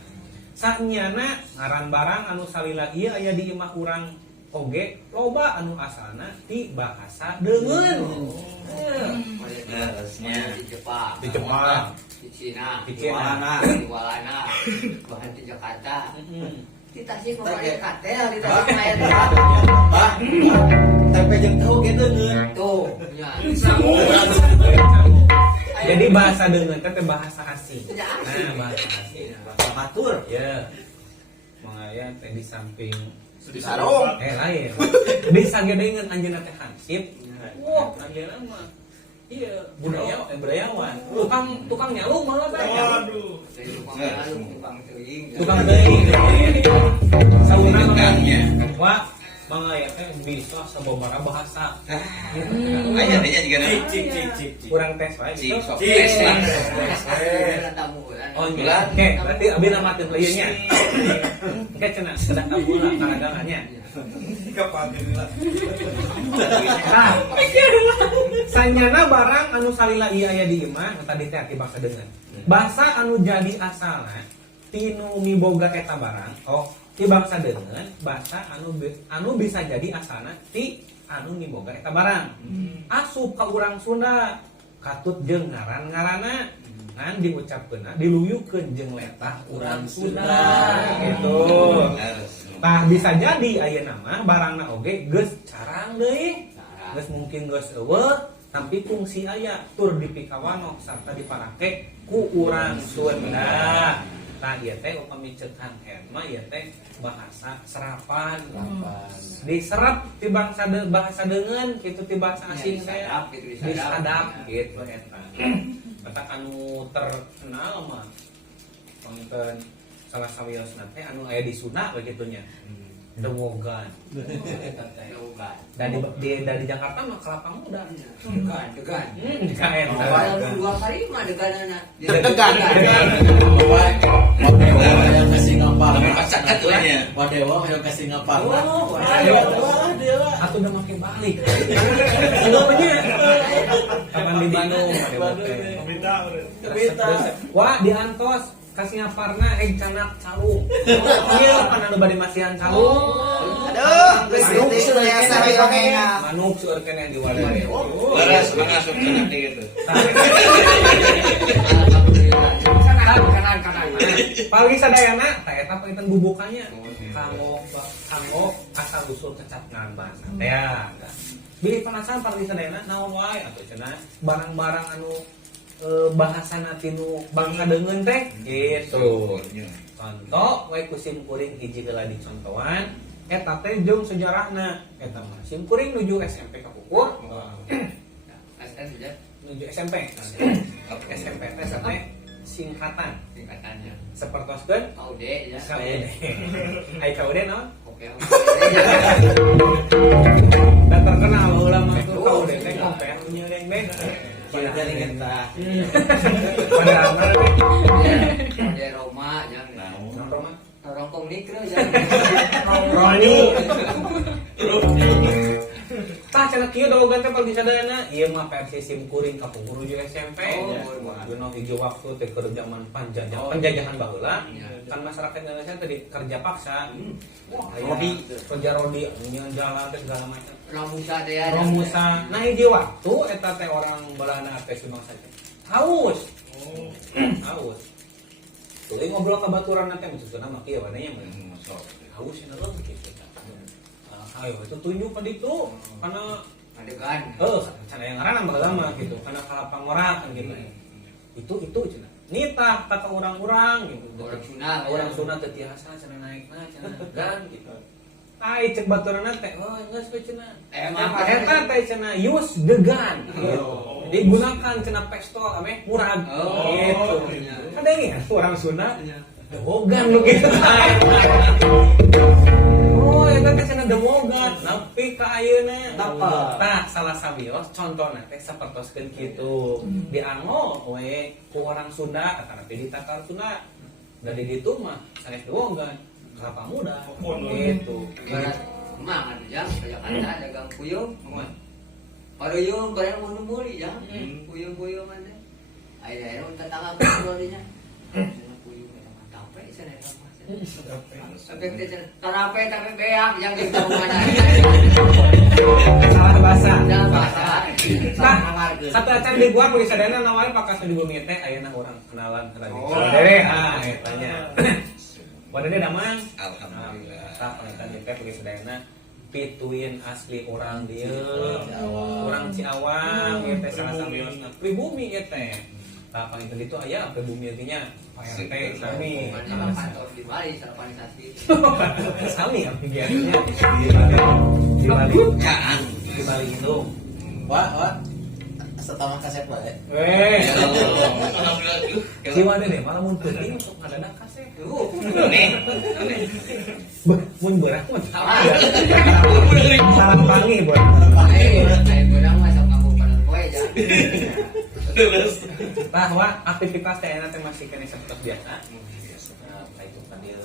Saenyana ngaran barang anu salila ieu aya di imah urang oge loba anu asalna ti bahasa deungeun. Harusnya. Di Jepang. Di Jepang, Di Cina. di Cina. Di Walana. Bahkan di Jakarta. Di Tasik pokoknya katel di Tasik aya teh. Pak, tempe jeung tahu gitu ngeun. Tuh, nya. Jadi bahasa deungeun teh bahasa asing. Tidak asing. Nah, bahasa asing. Matur. Ya. Mangaya teh di samping Sarung. lain. Bisa gedengan anjeunna teh hansip. Wah, anjeunna mah iya budayawan. Tukang nyalung malah teh. Waduh. Dari tukang lalu, tukang teuing. Tukang teuing. Sauna mah Tukangnya. wah mangaya teh bisa sababaraha bahasa. Aya teh juga na. Cik. Kurang tes wae gitu. Ada tamu kan. Oh, iya. Oke, berarti abi namatin ieu nya. Oke, cenah sedak tabula karadalannya. Nah, sanyana barang anu salila ieu aya di imah tadi teh ati basa deungeun. Basa anu jadi asalna tinu miboga eta barang, ti bangsa deungeun, basa anu bisa jadi asalna ti anu miboga eta barang. Asup ka urang Sunda katut jeung ngaran-ngaranna ngan diucapkeunna diluyukeun jeung letah urang Sunda gitu. Tah bisa jadi ayeuna mah barangna oge geus carang deui. Geus mungkin geus eueuh tapi fungsi aya tur dipikawano sarta diparake ku urang Sunda. Tah ieu teh upami ceuk handphone mah ieu teh bahasa serapan. Diserap ti bangsa bahasa deungeun kitu ti bahasa asing teh. Disadap gitu eta. Eta anu terkenal mah wonten salah sawiosna teh anu aya di Sunda begitu nya. Dewogan. Dan di Jakarta mah kelapa muda. Degan. Kayak Dua kali mah deganana. Degan. Yang kasih ngapal. Pasak atunya. Wadewa yang kasih ngapal. Atau udah makin balik. Sebenarnya kapan di Bandung? Berita. Wah di Antos kasih ngaparna canak calung. Iya pan anu bade masihan calung. Aduh, geus gitu ya sareng. Manuk seueur keneh di wadah. Laras mangasup cenah gitu. Kanan. Paling sadayana tah eta painten bubukannya. Kanggo asal usul kecap ngan bahasa. Ya. Bili penasaran paling sadayana naon wae atuh cenah barang-barang anu bahasa tinu bangsa deungeun teh gitu. Contoh we ku sim kuring hiji heula dicontohan eta teh jeung sejarahna eta mah sim kuring nuju SMP ka Pukur. SN saja Nuju SMP. SMP teh sampai singkatan tingkatannya. sapertoskeun KUD ya. KUD. Ai KUD naon? Oke. Dan terkenal ulama itu KUD teh kompet nyeureung beng. Jadi kita. Padahal Di Roma jangan. Rongkong nikro jangan. Roni. Tah cenah kieu daogan teh pal disadayana ieu mah versi sim kuring ka Pukur nuju SMP. Dina hiji waktu teh keur zaman penjajahan baheula kan masyarakat Indonesia teh kerja paksa. Wah, kerja rodi nyeun jalan teh segala macam. Romusa teh ya. Romusa. Nah hiji waktu eta teh orang Belanda teh sumangsa teh. Haus. Haus. Tuluy ngobrol ka baturan teh maksudna mah kieu wana nya haus cenah leuh kitu. Ayo itu tunjuk pada itu karena Adegan. Cana yang ngaranna baheula mah gitu karena kalapang orang kan gitu. Itu cenah. Nitah kata orang-orang gitu. Orang Sunda. Orang Sunda teu tiasa cenah naikna cenah gan gitu. Ai cek baturanna teh, oh geus we cenah. Emang Eta teh cenah use the gun gitu. Digunakan cenah pistol ame murad gitu. Ada ini kan orang Sunda. Demogan lu gitu. Oh, eta teh cenah demogan, nepi ka ayeuna. Tah salah sabios contohna teh sapertoskeun kitu. Dianggo we ku orang Sunda atawa teh di Tatar Sunda. Da di ditu mah sanes demogan. Kelapa muda gitu. Emang ada jam kayak ada dagang puyung. Paruyung bareng mau numbuli jam. Puyung-puyung ada. Ayo tetangga kulinya. Puyung eta mantap we sana sampai kita terape tapi beak yang di mana. Salah bahasa. Salah bahasa. Tah, satu acan di gua kudu sadana nawale pakas di bumi teh ayeuna urang kenalan lagi. Sadere eta nya. Wadene damang. Alhamdulillah. Tah pangitan teh kudu sadana pituin asli orang dieu. Orang Ciawang ieu teh salah samiosna pribumi ieu teh. Tah pangitan itu aya pribumi ieu nya PRT sami. Kantor di Bali sarpanisasi. Sami biasanya di Bali. Jangan. Di Bali itu. Wah, setengah kaset wae. Weh. Alhamdulillah. Si Wade deh malah mun penting untuk ngadadak kaset. Nih. Mun beurah mun salam pangi buat. Ayo orang mah sok ngambung pada poe aja. Terus. Tah wa aktivitas teh teh masih kene sapertos biasa. Nah, itu kan dia.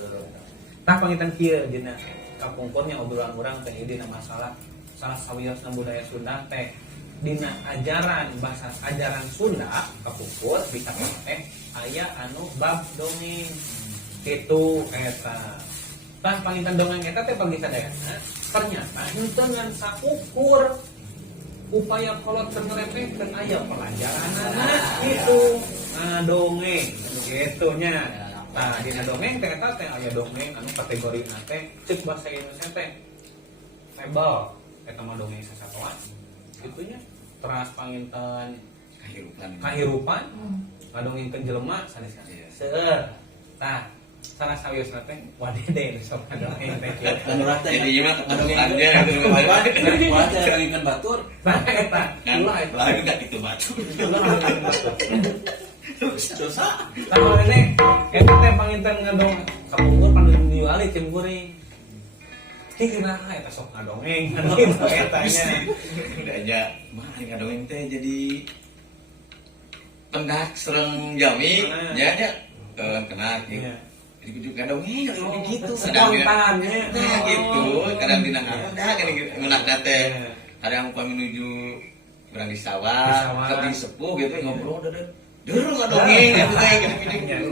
Tah pangitan kieu dina kapungkurnya obrolan urang teh dina masalah salah sawiosna budaya Sunda teh dina ajaran bahasa ajaran Sunda kapungkur bisa teh aya anu bab dongeng kitu eta. Tah pangitan dongeng eta teh bagi sadayana ternyata henteu ngan sakukur upaya kolot terlepehkeun aya pelajaranna gitu. Nah, dongeng gitu nya. Tah dina dongeng teh eta teh aya dongeng anu kategorina teh ceuk bahasa Indonesia teh fable eta mah dongeng sasatoan. Gitunya. Teras panginten kahirupan ngadongengkeun jelema sanes seueur. Tah sanes sawiosna teh wadede sok ngadongeng teh kieu. Jadi mah kebetulan dia itu Wah, jangan batur. Tah eta ulah eta. lagi enggak itu batu. Dosa. Tah wadede eta teh panginten ngadong kapungkur pandu diwali cem kuring. Kira eta sok ngadongeng kan gitu etanya. Udah aja mah ngadongeng teh jadi pendak sereng jami ya aja kena gitu. Jadi kudu ngadongeng gitu Spontannya. Nah gitu kadang dina ngadah gini ngeunah teh kadang upah menuju berang di sawah ke sepuh gitu ngobrol deureung ngadongeng gitu kayak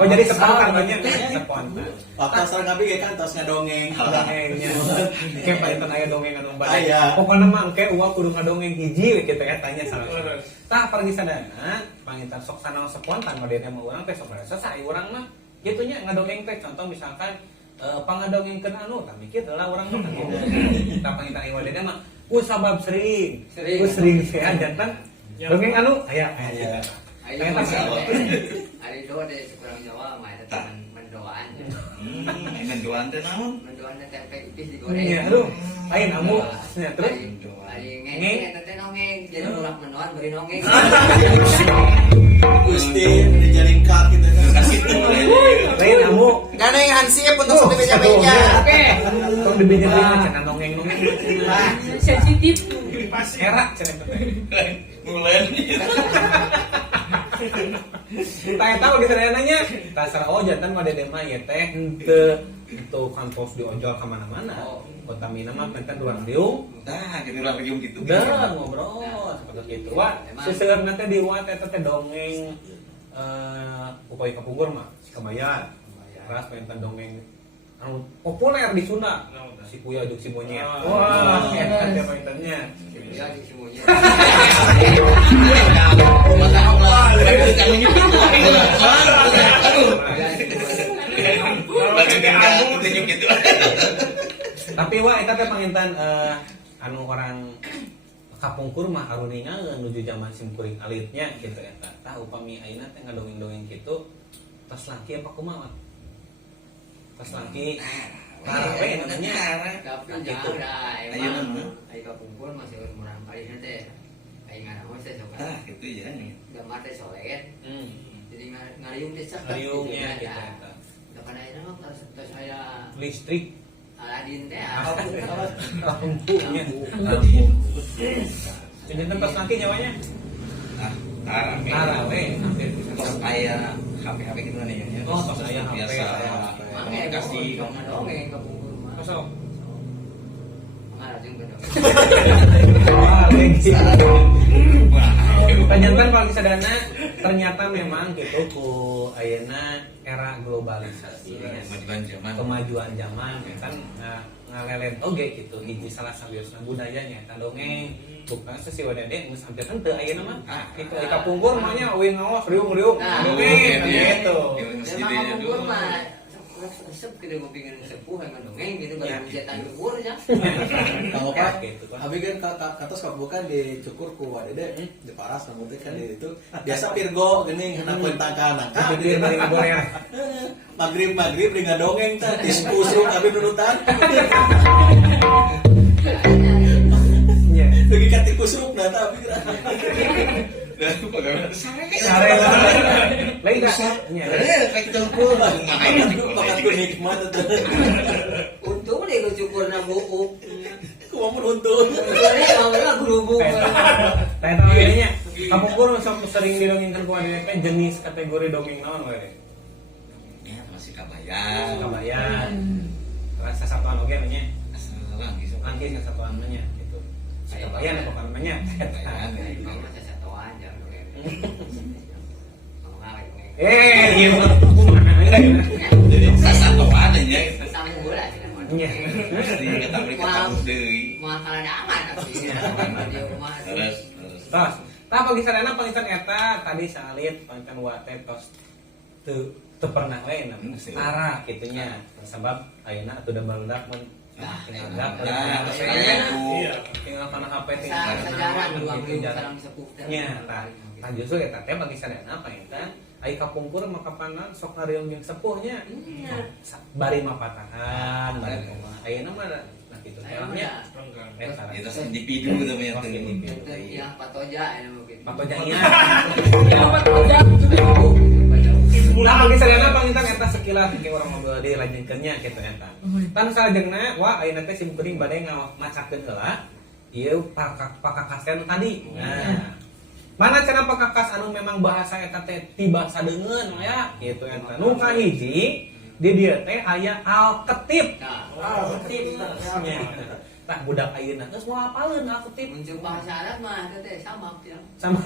Oh jadi spontan banyak spontan. Waktu sareng abi ge kan tos ngadongeng. Dongengnya. Kayak paetan aya dongeng anu bade. Aya. Pokona mah engke uang kudu ngadongeng hiji we kitu tanya salah. Tah pergi sadana pangintan sok sanaon spontan modenya mah urang teh sok selesai urang mah kitu nya ngadongeng teh contoh misalkan pangadongengkeun anu tah mikir heula urang mah kan kitu. Tah pangintan ieu wadena mah ku sabab sering. Ku sering teh jantan dongeng anu aya. Ayo hari doa dari sekurang Jawa mah ada mendoaan. mendoan teh naon? Mendoaan tempe ipis digoreng. Iya, aduh. Ayo namu. Ya terus Ari ngeng teh nongeng jadi ulah mendoan beri nongeng. Gusti dijalin kak gitu kan. Kasih tuh. lain namu. Ganeng hansip untuk satu meja-meja. Oke. Tong di meja lima cenah nongeng-nongeng. Sensitif tuh. Era cenah teh. Mulen. Tanya tahu di serenanya, tasar oh jantan mah dede mah ya teh henteu itu kantos diojol ke mana-mana. Kota Mina mah penten ruang diung. Tah, gitu lah pergi gitu. Dah ngobrol seperti itu. Wah, seseueurna teh di ruang teh dongeng upaya kapungkur mah si Kamayan. Ras penten dongeng anu populer di Sunda. Si Kuya jeung si Monyet. Wah, eta teh pentennya. Ya di semuanya. Mata Allah, itu kan menyebut gitu. Tapi wah eta teh pangintan anu orang kapungkur mah haruningan nuju zaman simkuring alitnya gitu eta. Tah upami ayeuna teh ngadongeng-dongeng kitu tos laki apa kumaha? Tos laki tara we namanya. Tapi Gitu. jangan Ayeuna mah. ayo kapungkur masih umuran kali teh. Ayo ngaraos teh sok. Gitu ya nih. Gambar teh solet. Jadi ngariung teh sak. Ngariungnya gitu eta. Da kana ayeuna mah tos aya Listrik Aladin teh. lampunya. Jadi tos laki nyawanya tara we hampir bisa. Tos aya HP gitu nih ya. Oh, tos aya HP, biasa aya komunikasi. Dongeng kapungkur mah. Kosong. Ngarajung bener. Panjantan kalau kisadana ternyata memang gitu ku ayeuna era globalisasi kemajuan zaman kan ngalelet oge gitu hiji salah sabiosna budayanya eta dongeng bukan sesi wadade geus hampir teu ayeuna mah kitu di kapungkur mah nya eueuh ngaos riung-riung dongeng gitu. Memang kapungkur mah resep kita mau pingin sepuh yang dongeng gitu baru mencetak cukur ya. Kalau Pak, Gitu, Pak. abi kan katos bukan dicukur ku wadede di paras rambutnya kan di itu biasa pirgo geuning hendak pentang kana. Dia dari borer. Maghrib di ngadongeng teh diskusuk abi nunutan. Nya. Lagi kati kusuk nah teh abi kira. Sare lain dah. Nya. Makan ku nikmat teh. Untung deh gue cukur na buuk. Ku mau untung. Soalnya malah berhubung. Tanya tahu bedanya. Kapungkur sok sering didongengkeun ku ADP jenis kategori dongeng naon we? Ya masih kabayan. Kabayan. Rasa satuan oge nya. Asalan gitu. Angki satuan nya gitu. Kabayan apa namanya? Kabayan. Kalau masih satu aja. Gitu. Jadi sasatuan aja. Sama bola sih kan. Nya. Mesti ketemu ketemu deui. Mau kalah aman tapi. Di rumah. Terus Tos. Tah pangisanana pangisan eta tadi salit pangisan wate tos teu pernah we namanya setara kitunya. Sabab ayeuna atuh da barudak mun tinggal kana HP Sejarah dua minggu salam sepuh. nya tah justru eta teh bagi sadana apa eta ai kapungkur mah kapanan sok ngariung jeung sepuhnya bari mapatahan bari kumaha ayeuna mah nah kitu teh nya itu individu tapi yang Yang patoja ya mungkin. papajanya Dapat aja ulah bagi sadana pangintan eta sekilas ke urang mobil dilanjutkeunnya kitu eta tan salajengna wah ayeuna teh sim kuring bade ngamacakeun heula ieu pakakasen tadi nah mana cara pakakas anu memang bahasa eta teh tiba sadeungeun ya gitu eta nu kahiji di dieu teh aya alketip Alketip. tah budak ayeuna geus moal hafaleun alketip Muncul bahasa Arab mah teh sama ya. sama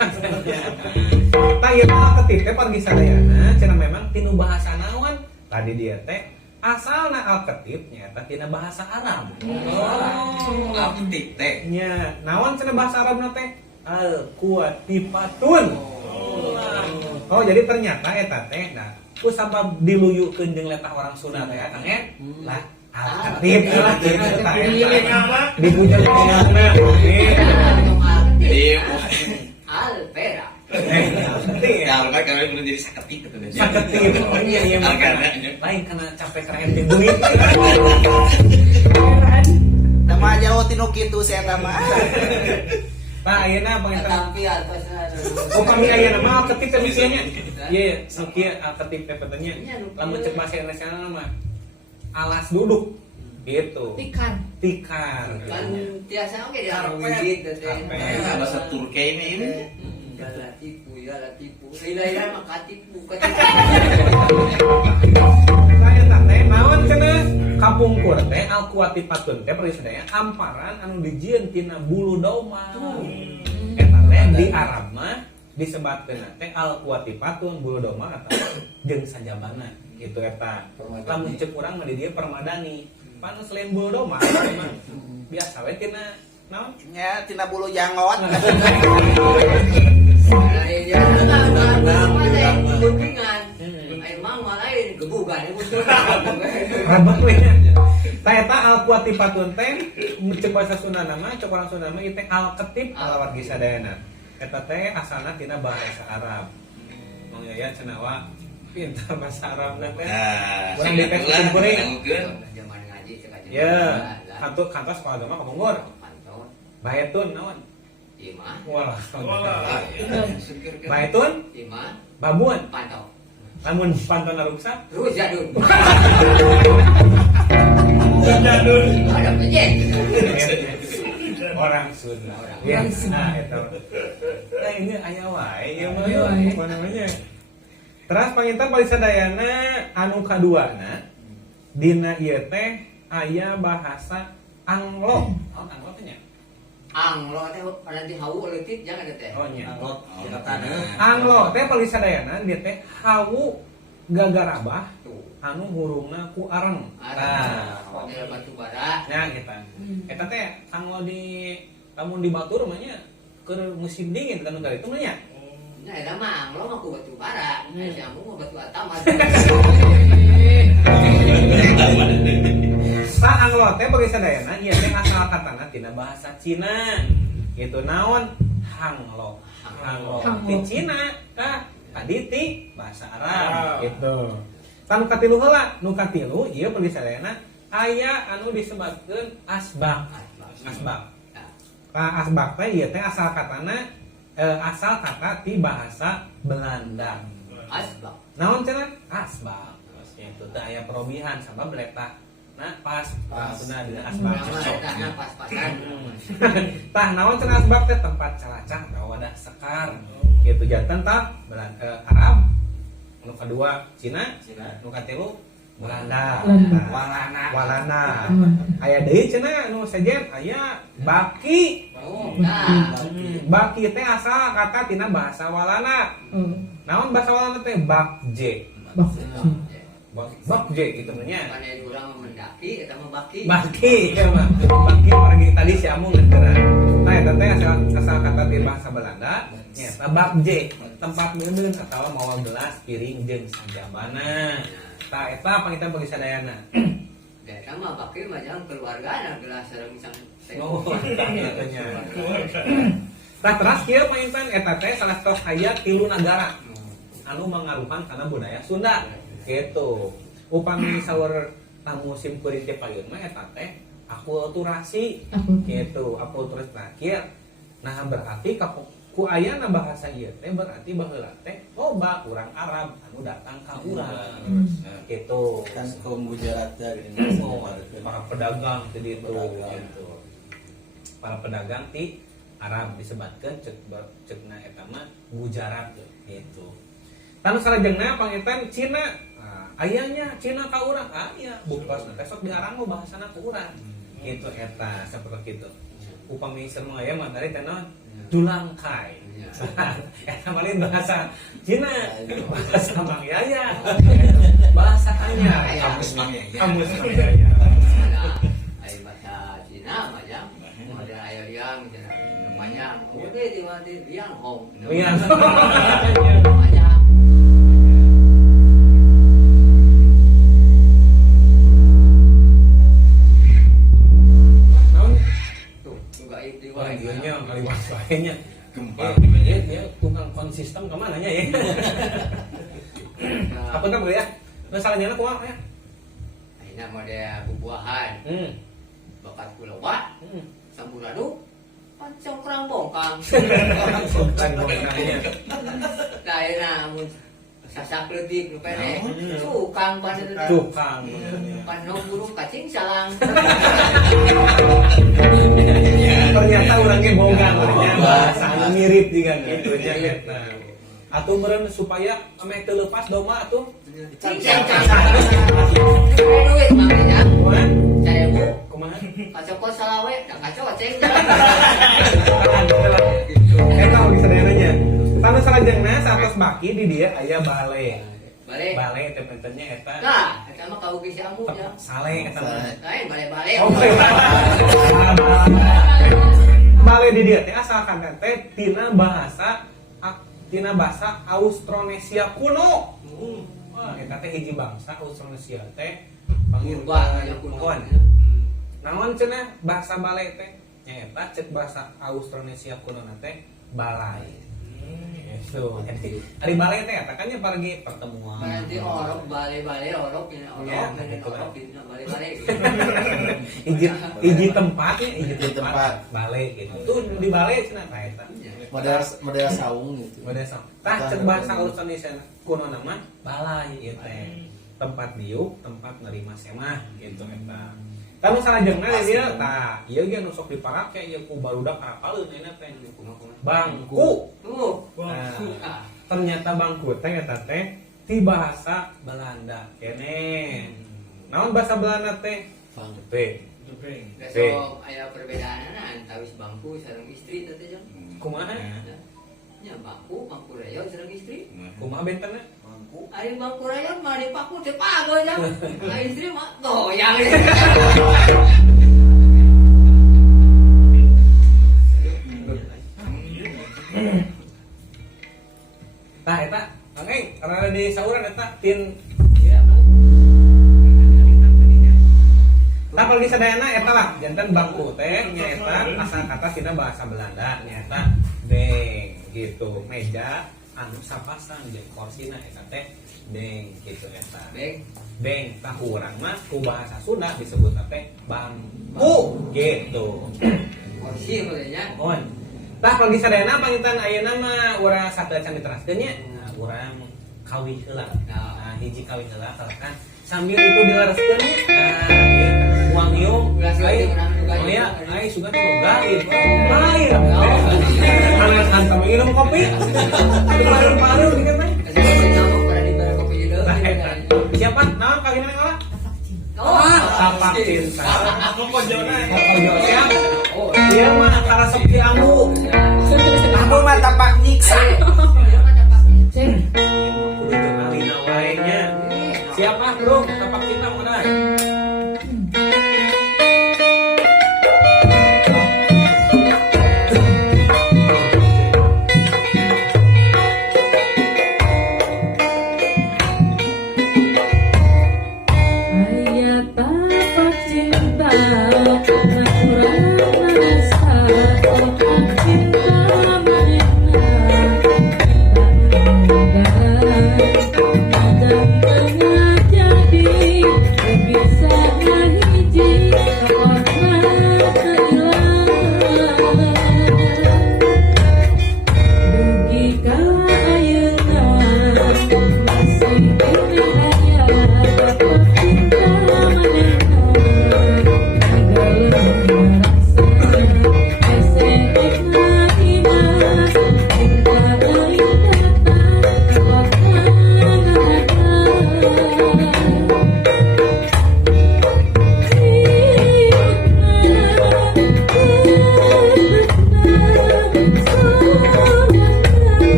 tah ieu alketip teh pergi sadayana cenah memang tinu bahasa naon tadi dia teh asalna alketip nyata tina bahasa Arab aktif teh. nya naon cenah bahasa Arabna teh al-kuwatipatun. Oh, jadi ternyata eta teh nah ku sabab diluyukeun jeung letah orang Sunda teh Kang lah al-katib tah eta dibujang ngomongna Iya. Alpera. Ya, lupa kalau belum jadi saketik gitu deh. saketip iya makanya lain karena capek keren jeung duit Tama jauh tinu kitu saya tama. tah ayeuna panginten Tapi atasnya. oh kami ayeuna mah ketip teh misinya ieu sakieu ketip teh petenya lamun cek bahasa Indonesia mah alas duduk gitu tikar. tikar Kan biasa oke dia wujud teh. Bahasa Turki ini. Gala tipu ya la tipu. Ila mah katipu katipu. saya tak teh naon cenah kapungkur teh al-kuwatipatun teh perlu sadaya amparan anu dijieun tina bulu domba eta teh di Arab mah disebatkeun teh al-kuwatipatun bulu domba atau jeung sajabana gitu eta lamun ceuk urang mah di dieu permadani pan selain bulu domba memang biasa we tina naon Ya tina bulu jangot. Ya guntingan. Emang malah gebugan. rabat we nya Eta alkuat tipatun teh cek bahasa Sunda nama, cek orang Sunda mah ieu teh alketip ala wargi sadayana. Eta teh asalna tina bahasa Arab. Mong yaya cenah wa pintar bahasa Arab teh. Urang di tes kuring. Zaman ngaji cek aja. Ya, kantos sekolah agama ka Bogor. Pantau. Baetun naon? Imah. Walah. Baetun, Imah. babun. Pantau. Lamun pantun ruksa. Terus jadun. Jadun. Ada pejek. Orang Sunda. Ya, nah itu. Nah ini aya wae ieu mah Aya wae. apa namanya? Terus panginten bali sadayana anu kaduana dina ieu teh aya bahasa Anglo. Naon Anglo teh nya? Anglo teh nanti hawu leutik jangan teh. Oh nya. Katana. Anglo teh bali sadayana dia teh hawu gagarabah Tuh. anu hurungna ku areng. Ada model batu bara. Nya kita. Eta teh kanggo di lamun di batur mah nya keur musim dingin kan kali itu mah nya. Nah, eta mah anglo mah ku batu bara. Jamu mah batu atama. Sa Anglo teh bagi sadayana ieu teh asal katana tina bahasa Cina. Gitu naon? Hanglo. Hanglo. Ti Cina tah tadi ti bahasa Arab gitu. Tanu katilu heula, nu katilu ieu bagi sadayana aya anu disebutkeun asbak. Asbak. Asbak teh ieu teh asal katana asal kata ti bahasa Belanda. Asbak. Naon cenah? Asbak. Itu teh aya perobihan sabab letak nah pas sudah dengan asbak. Nah, pas-pasan. Tah naon cenah asbak teh tempat calacak da wadah sekar. Gitu janten tah Arab. Nu kadua Cina, nu katilu Belanda. Walana. Aya deui cenah nu sejen aya baki. Oh, nah. Baki teh asal kata tina bahasa Walana. Naon bahasa Walana teh bakje. Bakje gitu nya. Pane urang mendaki eta mah baki. Baki ya mah. Baki orang tadi si Amu ngeunderan. Nah eta teh asal kata di bahasa Belanda nya eta bakje, tempat neuneun atawa mawa gelas, piring jeung sajabana. Tah eta pangitan bagi sadayana. Eta mah baki mah jang keluargana gelas sareng sang. Oh, eta nya. Tah teras kieu pangitan eta teh salah satu aya 3 nagara anu mangaruhan kana budaya Sunda. Gitu. Upami sawer musim kuring teh payun mah eta teh akulturasi. Gitu, akulturasi terakhir. Nah, berarti ku ayana bahasa ieu teh berarti baheula teh loba urang Arab anu datang ka urang. Gitu. Kan kaum Gujarat Para pedagang teh ditu gitu. Para pedagang ti Arab disebutkeun cekna eta mah Gujarat gitu. Tanu salajengna pangitan Cina. Ayahnya Cina ka urang, aya bukosna teh sok diarang lo bahasana ka urang. Gitu eta saperti kitu. Upami semua aya mah tadi teh naon? Dulangkai. Eta malin bahasa Cina, bahasa Mang Yaya. Bahasa tanya, Kamus Mang Yaya. Kamus Mang Yaya. Ai bahasa Cina mah jang. Ada aya yang banyak. Udah di yang hong. Iya. Banyak. Wah, dia kali waswahnya Gempa. dia tukang konsisten kemana nya ya? Apa kan ya? Masalahnya kumaha ya? Ayeuna mah bubuahan. Bakat kulawa. Samburaduk. Pancong kerang bongkang. Sultan bongkangnya. Nah, ayeuna mun sasak leutik nu pene. Cukang panen. Tukang. Panon burung kacing salang. Ternyata orangnya bongkang, ternyata bahasa anu mirip juga gitu nya eta. Atuh meureun supaya ame teu leupas doma atuh. Cing duit makanya. Kumaha? Saya bu, Kumaha? kacokot salawe, dah kacau ceng. Eta oge sadeananya. Tanu salajengna satos baki di dieu aya bale. Balik. Bale teh pentennya eta. Nah, eta mah kau geus amu ya. Sale eta mah. Lain balik-balik. Oh, bale di dieu teh asalkan teh tina bahasa Austronesia kuno. Wah, eta teh hiji bangsa Austronesia teh Purba aya kuno. Naon cenah bahasa Bale teh? Nyaeta cek bahasa Austronesia kuno teh balai. Itu. Jadi ari balai teh katakannya pergi pertemuan. Berarti orok bale-bale orok ini Ya, orok ini gitu kan. orok ini bale-bale. Iji tempatnya, iji Iji tempat. tempat balai gitu. Tuh di balai cenah ta eta. Model saung gitu. Model sama. Tah cek bahasa Austronesia kuno nama balai ieu teh. Tempat diuk, tempat nerima semah gitu eta. Kalau salajengna dia tah ieu ge nu sok diparake ieu ku barudak hafaleun euna teh bangku. Nah, ternyata bangku teh eta teh ti bahasa Belanda kene. Naon bahasa Belanda teh? Teh. Besok aya perbedaan antawis bangku sareng istri teh jeung. Kumaha? Nya bangku rayon sareng istri. Kumaha bentenna? Ari bangku rayon mah dipaku teh pago nya. Ka istri mah goyang. Tah eta oke karena di sauran eta tin Nah, kalau di sadayana eta lah janten bangku teh nyaeta asal kata tina bahasa Belanda nyaeta deng gitu. Meja anu sapasang jeung korsina eta teh deng gitu eta. Deng tah urang mah ku bahasa Sunda disebut teh bangku gitu. Kursi mulanya. Mohon. Tah kalau di sadayana pangitan ayeuna mah urang sateun can diteraskeun nya. Nah, urang kawin heula. Nah, hiji kawin heula kan sambil itu dilereskeun nya. Nah, gitu. Uang yung, ayo, ya, ayo sudah gaib, lain, anak hantam minum kopi, paru-paru, gitu kan? Siapa? Nama kagak nama apa? Tapak cinta. Aku pojona. Siap. Dia mah antara sepi ambu. Ambu mah tapak nyiksa. Kudu kenalin lainnya. Siapa bro? Tapak cinta mana?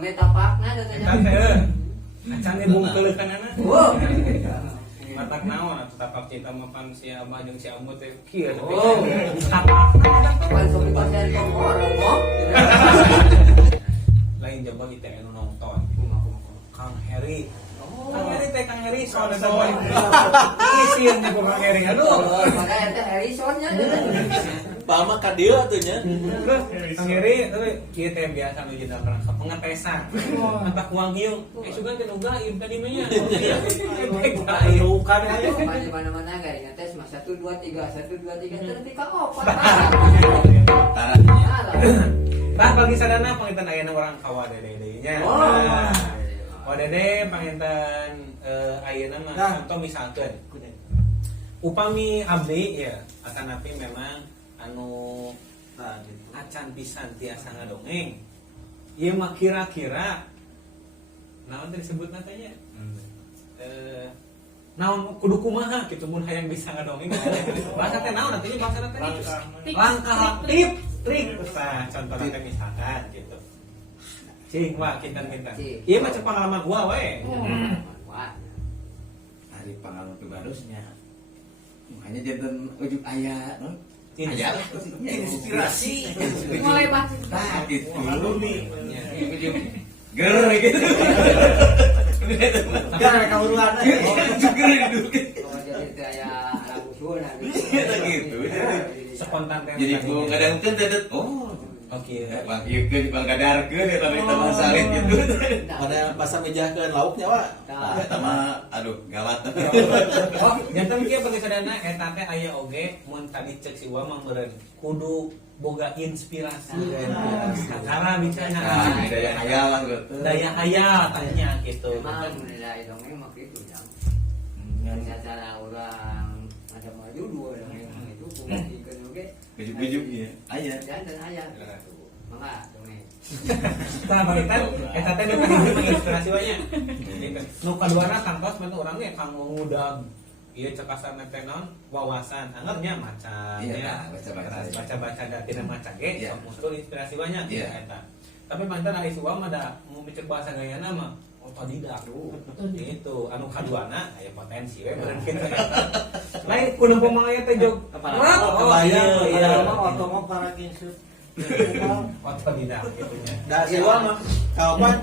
metapakna datanya. Eta teh. Acan ge bungkeuleukana. Oh. Matak naon atuh tapak cinta mapan si Abah jeung si Ambu teh kieu teh. Oh. Tapakna. Kan sobi pasen tong orang mo. Lain coba kita anu nonton. Kang Heri. Kang Heri teh Kang Heri soalnya teh. Isian di Kang Heri. Aduh. Makanya teh Harrisonnya. Pama ka dieu atuh nya. Kang Heri teh kieu teh biasa nuju dalam pengetesan. Antak uang hiung. Sugan teh nu gaib tadi mah nya. Ayo kan ayo. Di mana-mana enggak ingat tes mas 1 2 3 1 2 3 terus ka opat. Tah bagi sadana panginten ayeuna urang ka Wadede deui nya. Wadede panginten ayeuna mah contoh misalkeun upami abdi ya akan api memang anu acan pisan tiasa ngadongeng. Ieu mah kira-kira naon teh disebutna teh nya? Naon kudu kumaha kitu mun hayang bisa ngadongeng. Bahasa teh naon artinya bahasa teh? Langkah trik. Nah, contohnya teh misalkan gitu. Cing wah kinten-kinten. Ieu mah cek pengalaman gua we. Hari pengalaman kebarusnya. Makanya jantan ujuk aya, no? Aya inspirasi. Mulai bahas. Nah, itu ger gitu. Ger ka uruan. Ger gitu. Jadi kayak anak usul Gitu. Spontan teh. Jadi ku ngadangkeun teh oh oke. Bang ieu keun bang gadarkeun eta mah salin gitu. Mana basa mejahkeun lauknya wa. Eta mah aduh gawat. Oh, janten kieu bagi sadana eta teh aya oge mun tadi cek si Wa mah meureun kudu boga inspirasi cara bicara Daya hayal lah gitu. daya hayal tanya gitu. memang nilai dongeng mah gitu jam. Cara orang ada maju dua dongeng itu buktikan oge. Bujuk-bujuk ya. Aya. Dan ayah. Mangga dongeng. Tah bagitan eta teh nu kadieu menginspirasi we nya. Nu kaduana kantos mah urang ge kang ngudag ieu cekasan teh naon wawasan anggapnya maca Iya, nya baca-baca da tina maca ge Iya. muncul inspirasi banyak Iya. eta. Tapi mantan ari suwa mah da mau micek bahasa gayana mah otodidak gitu anu kaduana aya potensi we meureun kitu. Lain kudu pemangaya teh jog. Kebayang iya. otomo para kinseup. Otodidak gitu nya. Da siwa mah kapan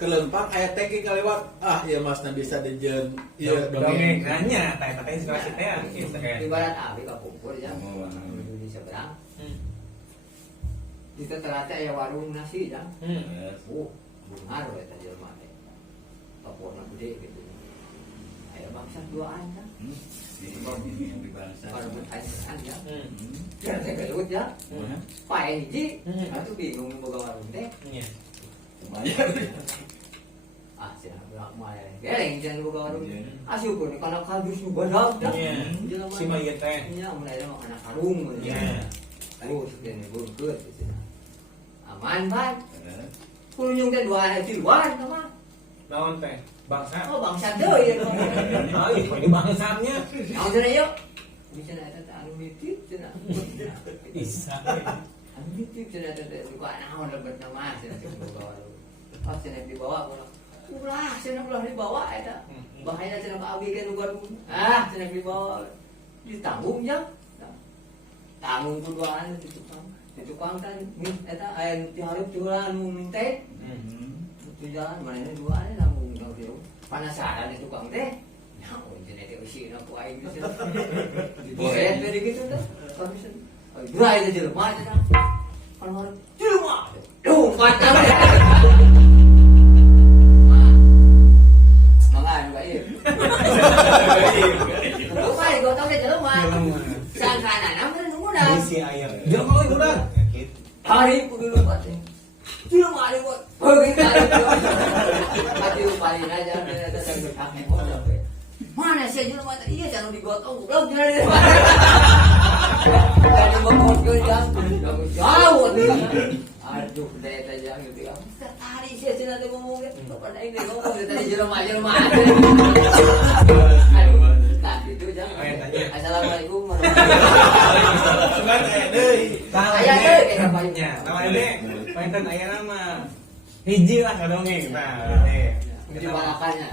kelempang aya teki kalewat ieu masna bisa dijeun ieu Dongeng dongeng. nanya eta teh inspirasi teh gitu kan. Ibarat abi kakumpul ya. Di seberang. Di ternyata ya warung nasi ya. Ngaruh eta jelema teh. Kaporna gede gitu. Aya bangsa duaan kan. Di bangsa. Kalau bertanya ya. Ya teh gelut ya. Pae hiji. Atuh bingung boga warung teh. Iya. Sia berak mae. Geleng jangan boga warung. Syukur kana kadus nu badak. Iya. Si mah ieu teh. Nya mulai mah kana karung. Iya. Terus dan bungkut di sini. Aman ban. Kunyung teh dua hiji luar mah. Naon teh? Bangsa. Oh bangsa deui ya. Ah, ini bangsanya. Naon cenah yuk. Bisa ada anu mitip cenah. Bisa. Anu mitip cenah teh lupa naon lebet nama cenah dibawa. Pas cenah dibawa pula. Ulah cenah ulah dibawa eta. Bahaya cenah ka abi ke nu Bandung. Cenah dibawa. Ditanggung ya. Tanggung kuduan di tukang. Di tukang kan eta aya nu dihareup jualan nu minte. Tujuan mana ini dua ini langsung tahu dia penasaran itu tukang teh, nah cenah teh usina ku aing geus. Dibuat tadi gitu tuh, permission. Dua itu jelema cenah. Kalau jelema, duh patah. Mangga enggak ieu. Lupa gua tahu dia jelema. Sangkana namanya muda. Si ayam. Jelema euy udah. Hari kudu lupa teh. Jelema ari buat. Mati upalin aja, mana sih aja mata iya jangan digotong, goblok jadi. Jadi bokor jam, jauh aduh daya aja gitu ya. Tadi sih sih nanti ngomong gitu, pada ini ngomong tadi jelema. Aduh, tak gitu jangan. Assalamualaikum warahmatullahi wabarakatuh. Aya deui kayak apa nya. Nama ede, painten aya nama. hiji lah ngadongeng. Nah, Itu balakannya.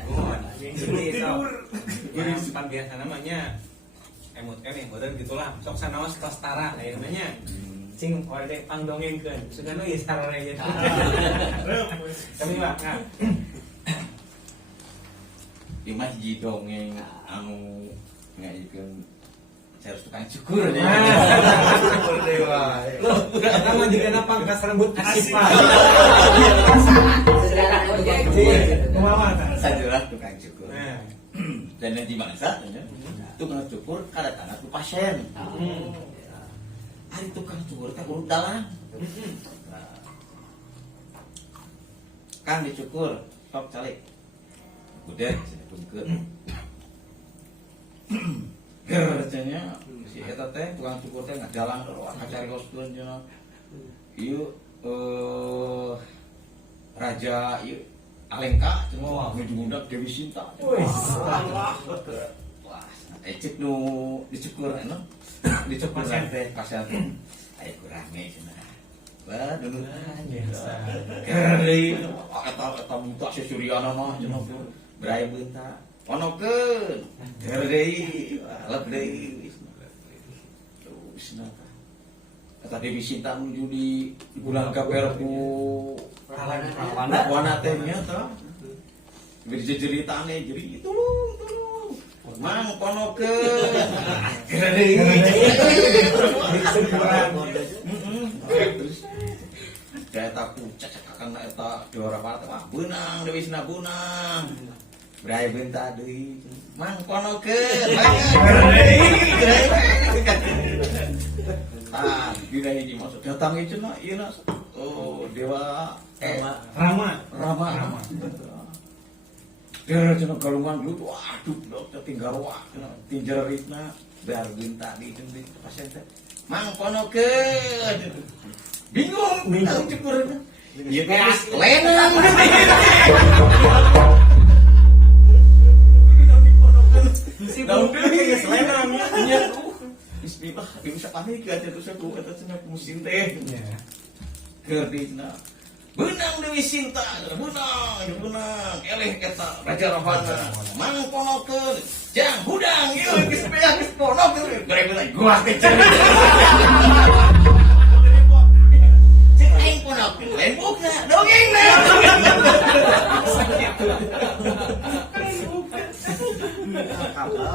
jadi orang tempat biasa namanya emut kan yang bodan gitulah sok sanaos tostara kayak namanya cing wade pangdongengkeun sugana ieu sarana ieu kami mah Imah hiji dongeng anu ngajikeun harus tukang cukur nya. Cukur dewa. Loh, nama juga pangkas rambut asipa. Sejarah ojek. Kumaha tah? Sajelas tukang cukur. Dan yang dimangsa tukang cukur kadatangna ku pasien. Hari tukang cukur teh urut dalang. Kang dicukur, sok calik. Udah, tungkeun. Gercenya si eta teh tukang cukur teh ngadalang doang ngacarioskeun cenah. Ieu raja ieu Alengka cenah nuju budak Dewi Sinta. Wis. Wah, ecek nu dicukur anu. Dicukur teh pasien teh. Aya kurangnya cenah. Wah, dulu biasa. Gering eta buta si Suryana mah cenah berai beunta. Onokeun, deui, alep deui. Terus nata. Eta Dewi Sinta menuju di bulan Gaber ku Wana teh nya tah. Beri ceritane jadi tulung. Mang ponokeun. Deui. Terus eta ku cacakakan eta juara partai mah beunang Dewi Sinta beunang. Berai bentar deui. Mang ponokeun. Ah, dina hiji masuk datang ieu cenah ieu na. Oh, dewa Rama. Dia cenah galungan dulu. Waduh, dokter tinggal wah cenah tinjeritna bear bentar di pasien teh. Mang ponokeun. Bingung cukurna. Ieu geus lenang. Si Bungkul geus lenang. Nya bismillah bisa panik ya terus aku kata cenah musim teh. Keur dina. Beunang Dewi Sinta, beunang eleh eta raja Ravana. Mang ponokeun, jang hudang ieu geus beak geus ponok beure gua teh cenah. Cek aing ponokeun, lain buka dongengna.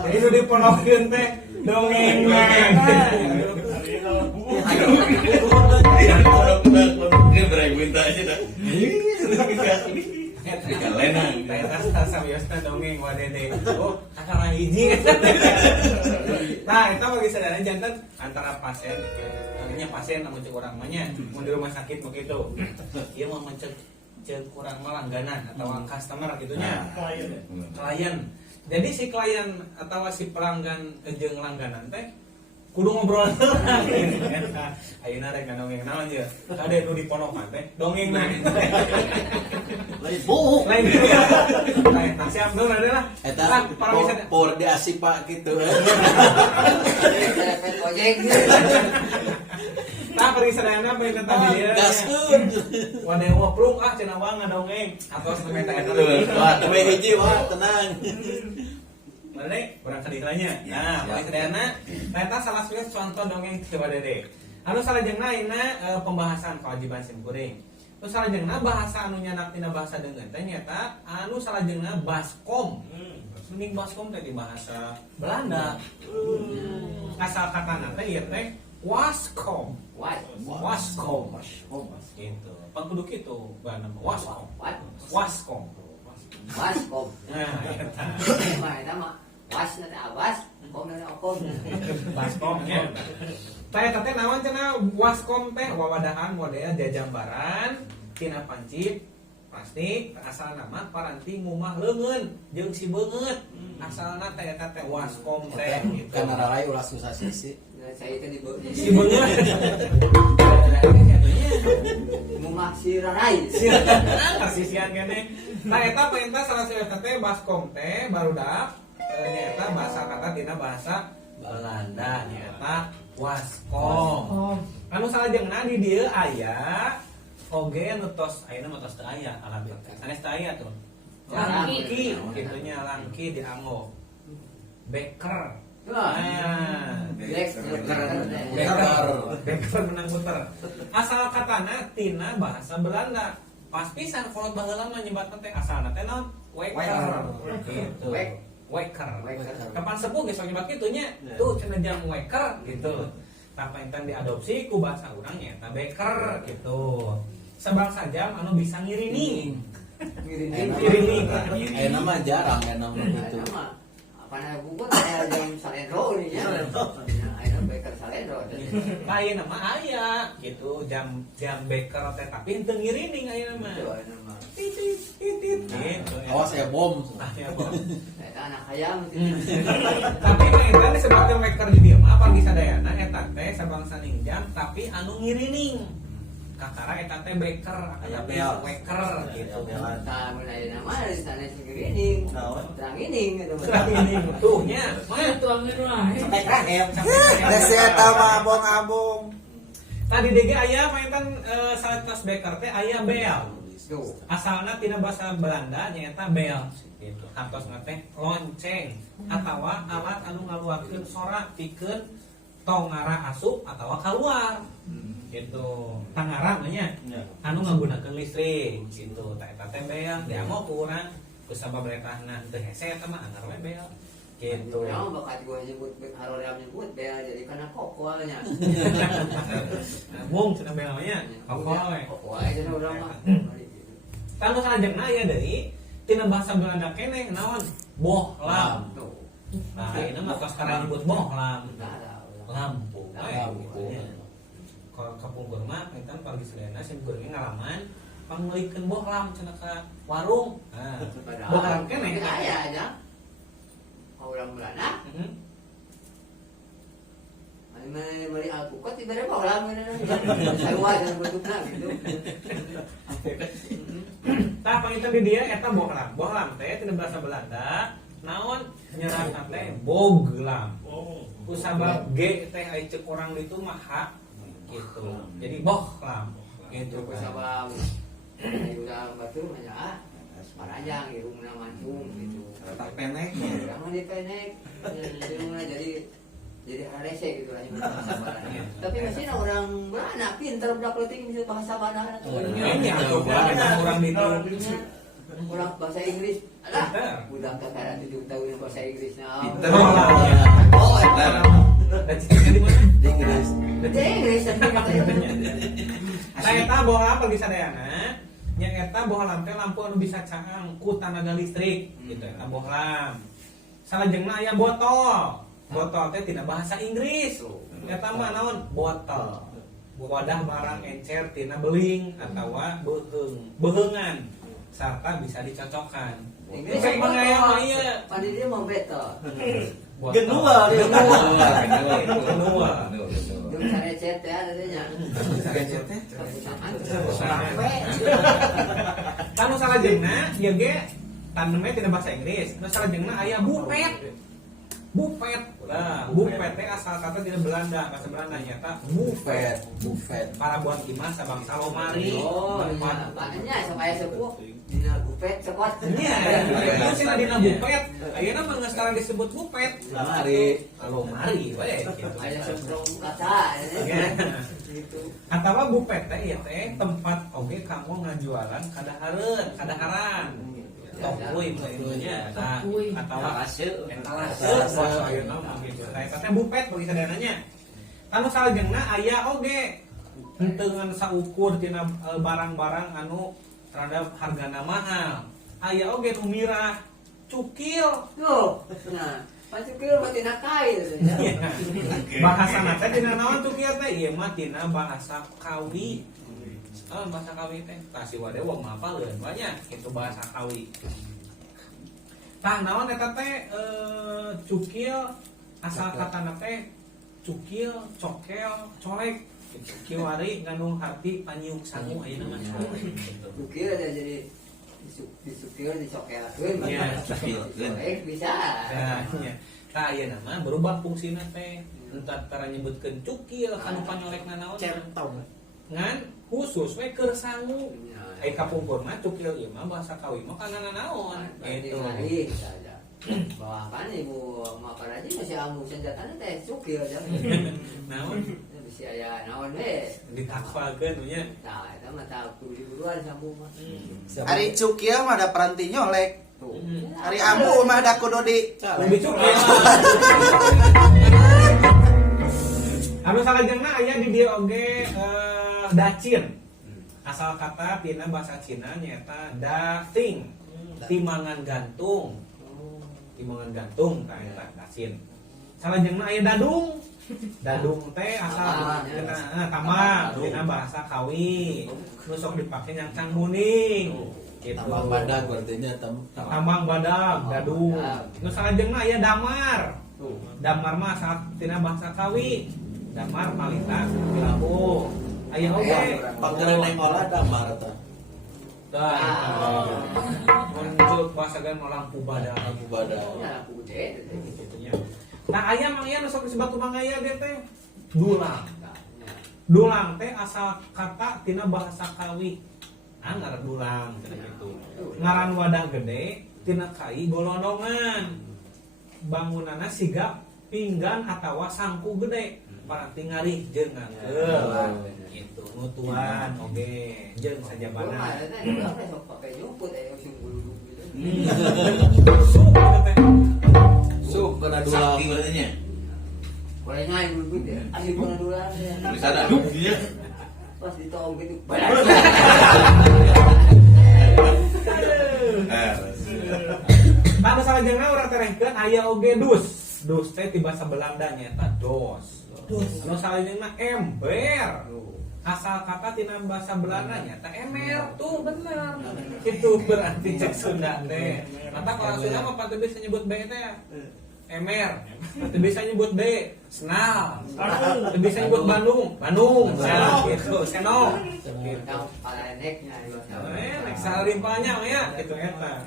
Jadi nu diponokeun teh dongeng Dia berai bentar aja dah. Lenang. Eta sawiosna dongeng wadede. Oh, kakak hiji. Nah, itu bagi saudara jantan antara pasien, artinya pasien namun cek orang manya, mun di rumah sakit begitu. Ieu mah mencek kurang langganan atau customer gitunya. Klien. Jadi si klien atau si pelanggan jeung langganan teh kudu ngobrol heula. Ayeuna rek dongeng naon ieu? Kade nu diponokan teh dongengna. Lain buuk. Lain. Nah, siap dong adalah Eta para wisata. por di asipa gitu. Telepon ojek. Nah, pergi sadayana apa yang tadi dia? Gaskeun. Wadah woplung cenah wae ngadongeng atau semeta eta. Wah, we hiji wah tenang. Mana urang kadirannya. Nah, pergi sadayana eta salah satu contoh dongeng ti wadede. Anu salajengna ayeuna pembahasan kewajiban simkuring. Terus salajengna bahasa anu nyanak tina bahasa deungeun teh nyata anu salajengna baskom. Mending baskom teh di bahasa Belanda. Asal katana teh ieu teh waskom. Waskom. Gitu. Pangkudu kitu bahanna waskom. Waskom. Baskom. Nah, eta. Mana mah? Was nanti awas, kom nanti okom. Baskom nya. Tah teh naon cenah waskom teh wawadahan model jajambaran tina panci plastik asal nama paranti ngumah leungeun jeung si beungeut. Asalna teh eta teh waskom teh gitu. Kan ararai ulah susah sisi. Saya itu di Si beungeut. rumah si Rarai. Sisian kene. Tah eta perintah salah satu eta teh baskom teh barudak nyaeta bahasa kata tina bahasa Belanda nyaeta waskom. Anu salajengna di dieu aya oge nu tos ayeuna mah tos teu aya alat teh. Sanes teu aya tuh. Langki. Gitunya langki dianggo. Beker. Wah. Beker menang muter. Asal katana tina bahasa Belanda. Pas pisan kolot baheula mah nyebatna teh asalna teh naon? Weker. Gitu. Weker. Kapan sepuh geus nyebat kitu nya. Tuh cenah jam weker gitu. Tapi enten diadopsi ku bahasa urang nya eta beker gitu. Sebangsa jam anu bisa ngirining. Ngirining. Ayeuna mah jarang enak gitu. Apa na buku aya jam salendro nih ya. Aya beker salendro. Ayeuna mah aya gitu jam beker teh tapi henteu ngirining ayeuna mah. Titit titit gitu. Awas ya bom. Ya bom. Eta anak hayam. Tapi eta disebutkeun weker di dieu mah pagi sadayana eta teh sabangsa jam tapi anu ngirining. Kakara eta teh beker aya bel weker gitu. Tah mun aya nama di sana ngirining. Terang ining gitu. Terang ini tuh nya. Mana tuangin wae. Sampai krahem. Desi eta mah abong-abong. Tadi DG aya painten saat beker teh aya bel. Tuh. Asalna tina bahasa Belanda nyaeta bel gitu. Hartosna teh lonceng atawa alat anu ngaluarkeun sora pikeun tong ngara asup atawa keluar. Gitu. Tangarang nya anu nggunakeun listrik gitu. Tah eta teh bel dianggo ku urang ku sababretahna teu hese eta mah anggar we bel. Gitu. Ya bakat gua nyebut haroream nyebut bel jadi kana kokolnya. Mung cenah bel nya. Kokol we. Kokol aja cenah urang mah. Tanu salajengna aya deui tina bahasa Belanda keneh naon? Bohlam. Tuh. Nah, ini mah pas sekarang nyebut bohlam. Lampu. Lampu. Kalau kapungkur mah kita pagi sedena sih gurengnya ngalaman panglikeun bohlam cenah ka warung. Nah, bohlam keneh aya aja. Orang Belanda. Mari alpukat ibarat bohlam sarua dan bentukna gitu. Tah pangitan di dia eta bohlam. Bohlam teh tina bahasa Belanda naon nyeratna teh boglam. Kusabab G teh aya ceuk urang ditu mah H gitu. Jadi bohlam gitu. Kusabab udah batur nya paranjang irungna mancung gitu. Tak penek. Jangan dipenek. Irungna jadi harese gitu lah. Tapi masih orang Belanda pintar budak leutik bisa bahasa Belanda. Nya urang ditu. Orang bahasa Inggris. Alah, budak kakara 7 tahun bahasa Inggrisnya. Pinter. Oh, pinter. Dan cicitnya di mana? Di Inggris. Di Inggris tapi katanya. Nah eta bohlam pagi sadayana nya eta bohlam teh lampu anu bisa caang ku tenaga listrik gitu eta bohlam. Salajengna aya botol. Botol teh tina bahasa Inggris. Eta mah naon? Botol. Wadah barang encer tina beling atawa beheungan sarta bisa dicocokkan. Inggris Cek mangaya ieu. Padi dia mau beto. Genua. Jeung sarecet teh adanya. Sarecet teh. Tanu salajengna ieu ge taneme tina bahasa Inggris. Nu salajengna aya bupet. Bupet. Nah, bupet teh asal kata dina Belanda, bahasa Belanda nyata bufet. Para buat gimana sabang salomari. Oh, iya. Makanya supaya sepuh dina bupet sekot. Iya, itu sih dina bupet. Ayeuna mah geus sekarang disebut bupet. Salomari we gitu. Aya semprong kaca. Gitu. Atawa bupet teh ieu teh tempat oge kamu ngajualan kadaharan. Tokui nya atawa etalase bos ayeuna mah gitu. Eta teh bupet bagi sadananya. Anu salajengna aya oge henteungan saukur tina barang-barang anu terhadap hargana mahal. Aya oge nu mirah cukil. Tuh. Nah, pacukil mah tina kail. Bahasana teh dina naon cukil teh? Ieu mah tina bahasa Kawi. Bahasa Kawi teh kasih wade wong mapaleun banyak itu bahasa Kawi. Tah naon eta teh cukil asal katana teh cukil, cokel, colek. Kiwari ngandung hati panyuk sangu ayeuna mah colek gitu. Cukil aja jadi disukil dicokelkeun. Iya, colek bisa. Nah, nya. Tah ayeuna mah berubah fungsina teh. Entah tara nyebutkeun cukil kanu panyolekna naon? Centong. ngan khusus we keur sangu. Kapungkur mah cukil ieu mah bahasa kawi mah kana naon gitu. Bawa kan ibu makan aja masih amu senjatanya teh cukil aja. Naon Bisa aya naon we. ditakfakeun nya. Nah, eta mah tah kudu diburuan sambung mah. Ari cukil mah ada peranti nyolek. Tuh. Ari ambu mah ada kudu di Lebih cukil. Anu salajengna aya di dieu oge dacin. Asal kata tina bahasa Cina nyata dacing. Timangan gantung. Timangan gantung ka eta dacin. Salajengna aya dadung. Dadung teh asal tina tamang tina bahasa Kawi. Nu sok dipake nyangcang muning. Gitu. Tambang badag artinya Tambang badag, dadung. Nu salajengna aya damar. Damar mah asal tina bahasa Kawi. Damar malita labu. Aya oge panggeran yang olah damar tah. Muncul pasagan lampu badag. Lampu badag. Ya aku gede. Gitunya. Nah aya mang aya nu sok disebut mang aya ge teh dulang. Dulang teh asal kata tina bahasa Kawi. Ngaran dulang gitu. Ngaran wadah gede tina kai golondongan. Bangunanna siga pinggan atawa sangku gede. Parati ngarih jeung ngangkeul. Gitu nutuan oge jeung sajabana. Sok pakai nyumput aya sing bulu gitu. Sup kana dulang. Sakti berarti nya. Boleh ngai dulu ya. Asli pun dulu lah. Bisa ada duk dia. Pas ditong gitu. Pada salajengna urang terehkeun aya oge dus. Dus teh ti basa Belanda nyaeta dos. Anu salajengna ember. Asal kata tina bahasa Belanda nyaeta emer tuh bener. Itu berarti cek Sunda teh. Mata kalau Sunda mah pati bisa nyebut be teh. Emer, pati bisa nyebut be, senal. Pati bisa nyebut Bandung, Bandung. Nah, gitu, seno. Gitu. Paleneknya Nek salarimpanya ya, gitu eta.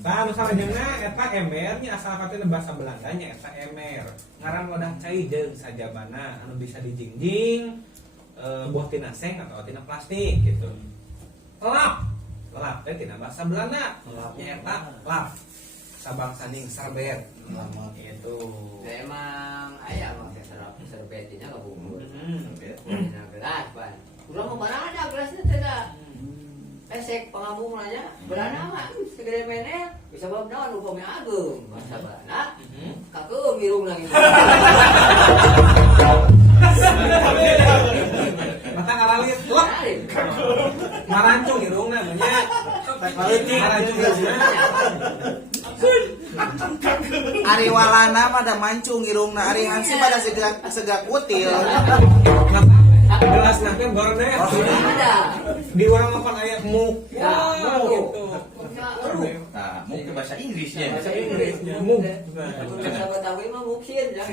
Tah anu salajengna eta emernya asal kata bahasa Belanda nya eta emer. Ngaran wadah cai jeung sajabana anu bisa dijingjing buah tina seng atau tina plastik gitu. Lap. Lap teh tina bahasa Belanda. Lapnya eta lap. Sabangsaning serbet. Gitu. emang ayah mah serbetinya kabubur. Nah, gelas pan. Udah mau barang ada gelasnya tidak. Esek pengambung aja, berana mah segede menel bisa bawa naon upami agung, masa bana, kaku mirung lagi. Mata ngalalit, lep. Marancung irung namanya. Marancung irungna. Ari walana mah da mancung irungna, ari hansi pada segak kutil. Gelas nanti goreng Ada. di orang makan ayam muk. Ya, muk. Gitu. Nah, mungkin bahasa Inggrisnya. Bahasa Inggrisnya muk. Bahasa Betawi mah mungkin ya.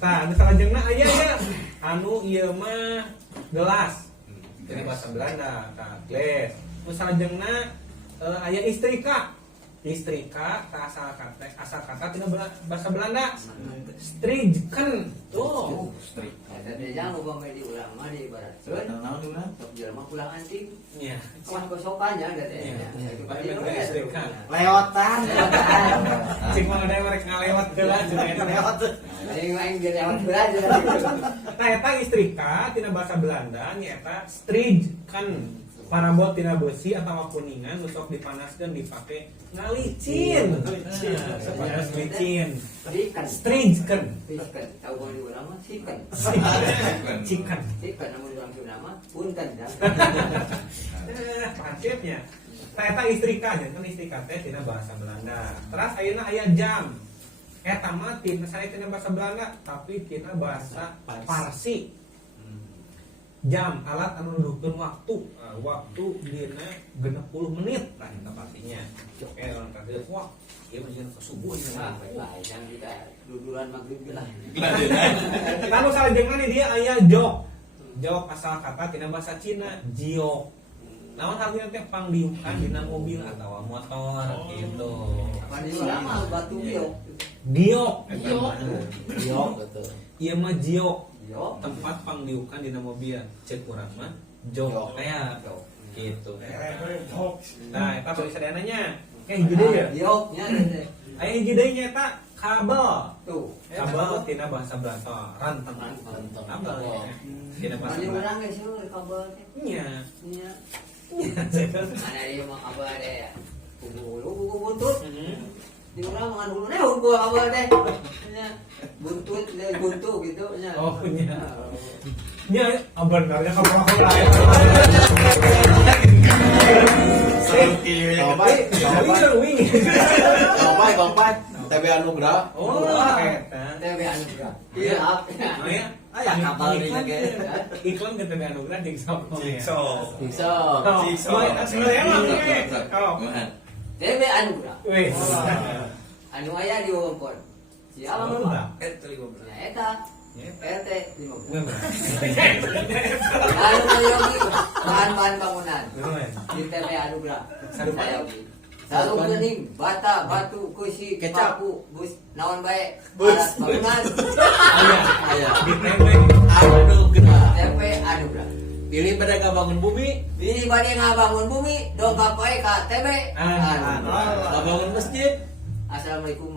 Tah, nu salajengna aya ya. Anu ieu mah gelas. Ini bahasa Belanda, tah glas. Nu salajengna aya istrika. Istrika tah asal kata tina bahasa Belanda. Striken. Tuh, Strik. Tadi jangan upami di ulang mah di ibarat. Naon di urang? Sok jelema pulang anjing. iya. Kuah gosokannya katanya. Itu bae istrika. Leotan. Cing mah ada mereka ngalewat gelas cenah eta. Aing main ge lewat belajar. Nah, eta istrika tina bahasa Belanda nyaeta striken. Parabot tina besi atau kuningan usok dipanaskeun dipake ngalicin. Sepanas licin. Ikan. Striken. Ikan. Tahu kalau di urang mah ikan. Chicken. Ikan namun urang Sunda mah punten ya. Pancetnya. Eta istrika kan istrika teh tina bahasa Belanda. Terus ayeuna aya jam. Eta mah tina saya tina bahasa Belanda tapi tina bahasa Parsi. Jam alat anu nuduhkeun waktu. Waktu dina 60 menit lah eta pastinya. Orang kata wah, ieu mah jeung subuh Nah, baik yang kita duduran maghrib lah. Lalu salajengna nih dia aya jok. Jok asal kata tina bahasa Cina, jiok. Naon artinya teh pangdiukan dina mobil atau motor gitu. Mandi urang mah batu biok. Giok. Giok. Giok. Jok betul. Ieu mah jiok. Yo. Tempat pangdiukan dina mobil. Cek urang mah jok. Teh gitu. Nah, eta tuh sadayana nya. Hiji deui ya. Yo, nya deh. Aya hiji deui nya eta kabel. Tuh. Kabel tina bahasa Belanda ranteng. Ranteng. Kabel ya. Tina bahasa Mani Belanda. urang geus yeuh kabel teh. Nya. Nya. Nya cekel. Mana ieu mah kabel teh ya. Kubu buntut. Mhm. Di urang mangan hulu teh hulu kabel teh. Nya. Buntut buntu gitu nya. Oh, nya. Nya benernya kabel lain. Kompai, TB Anugrah. Oh, eta. Teh be anu bra. Iya. Aya Aya kabel di lagi. iklan ke TV Anugrah jeung sok. Bisa. Sebenarnya mah oh. Teh be anu bra. Wih. Anu aya di wewengkon. Siapa Oh, mah? Eta 15. Ya eta. Ya. RT 50. Enggak. Anu yogi bahan-bahan bangunan. Bener. Di TP Anugrah. Sarupa. Yogi. Saru bening, bata, batu, kursi, Kecap. paku, bus, naon bae, Bus. alat bangunan. Aya. Di tempe. Anugrah. TP Anugrah. Pilih pada bangun bumi, Ini bade ngabangun bumi, dongkap wae ka TP Anugrah. bangun masjid. Assalamualaikum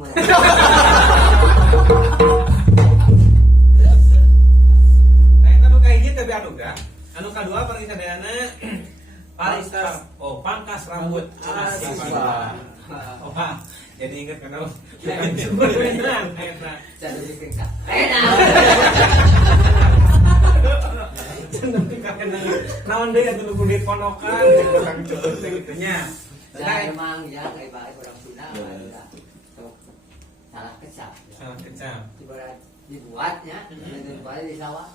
Nah, eta nu kahiji TV Anugrah. Anu kadua paling sadayana pangkas rambut Asiswa. Oh, jadi ingat kan bukan cuma beneran eta. Jangan bikin ka. Enak. Cenah kakenang naon deui atuh nu kudu diponokan tukang cepet gitu nya. Jangan emang ya kayak baik orang Sunda. Tuh. Salah kecap. Salah kecap. Ibarat dibuatnya, dibuat di sawah.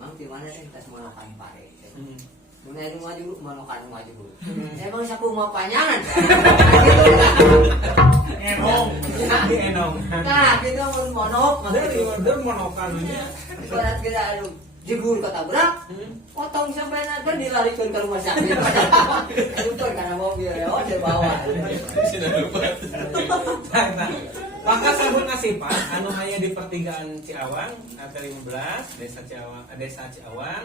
Mang di mana sih tas molokan pare. Mun aya maju molokan maju dulu. Emang saku mau panjangan. Enong, di enong. Nah, kita mun monok Dari order monokan nya. ibarat kita anu jebul ke tabrak, potong sampai nanti dilarikan ke rumah sakit. Itu karena mobil ya, di bawah. Pangkas rambut Asipa anu aya di pertigaan Ciawang, RT 15, Desa Ciawang,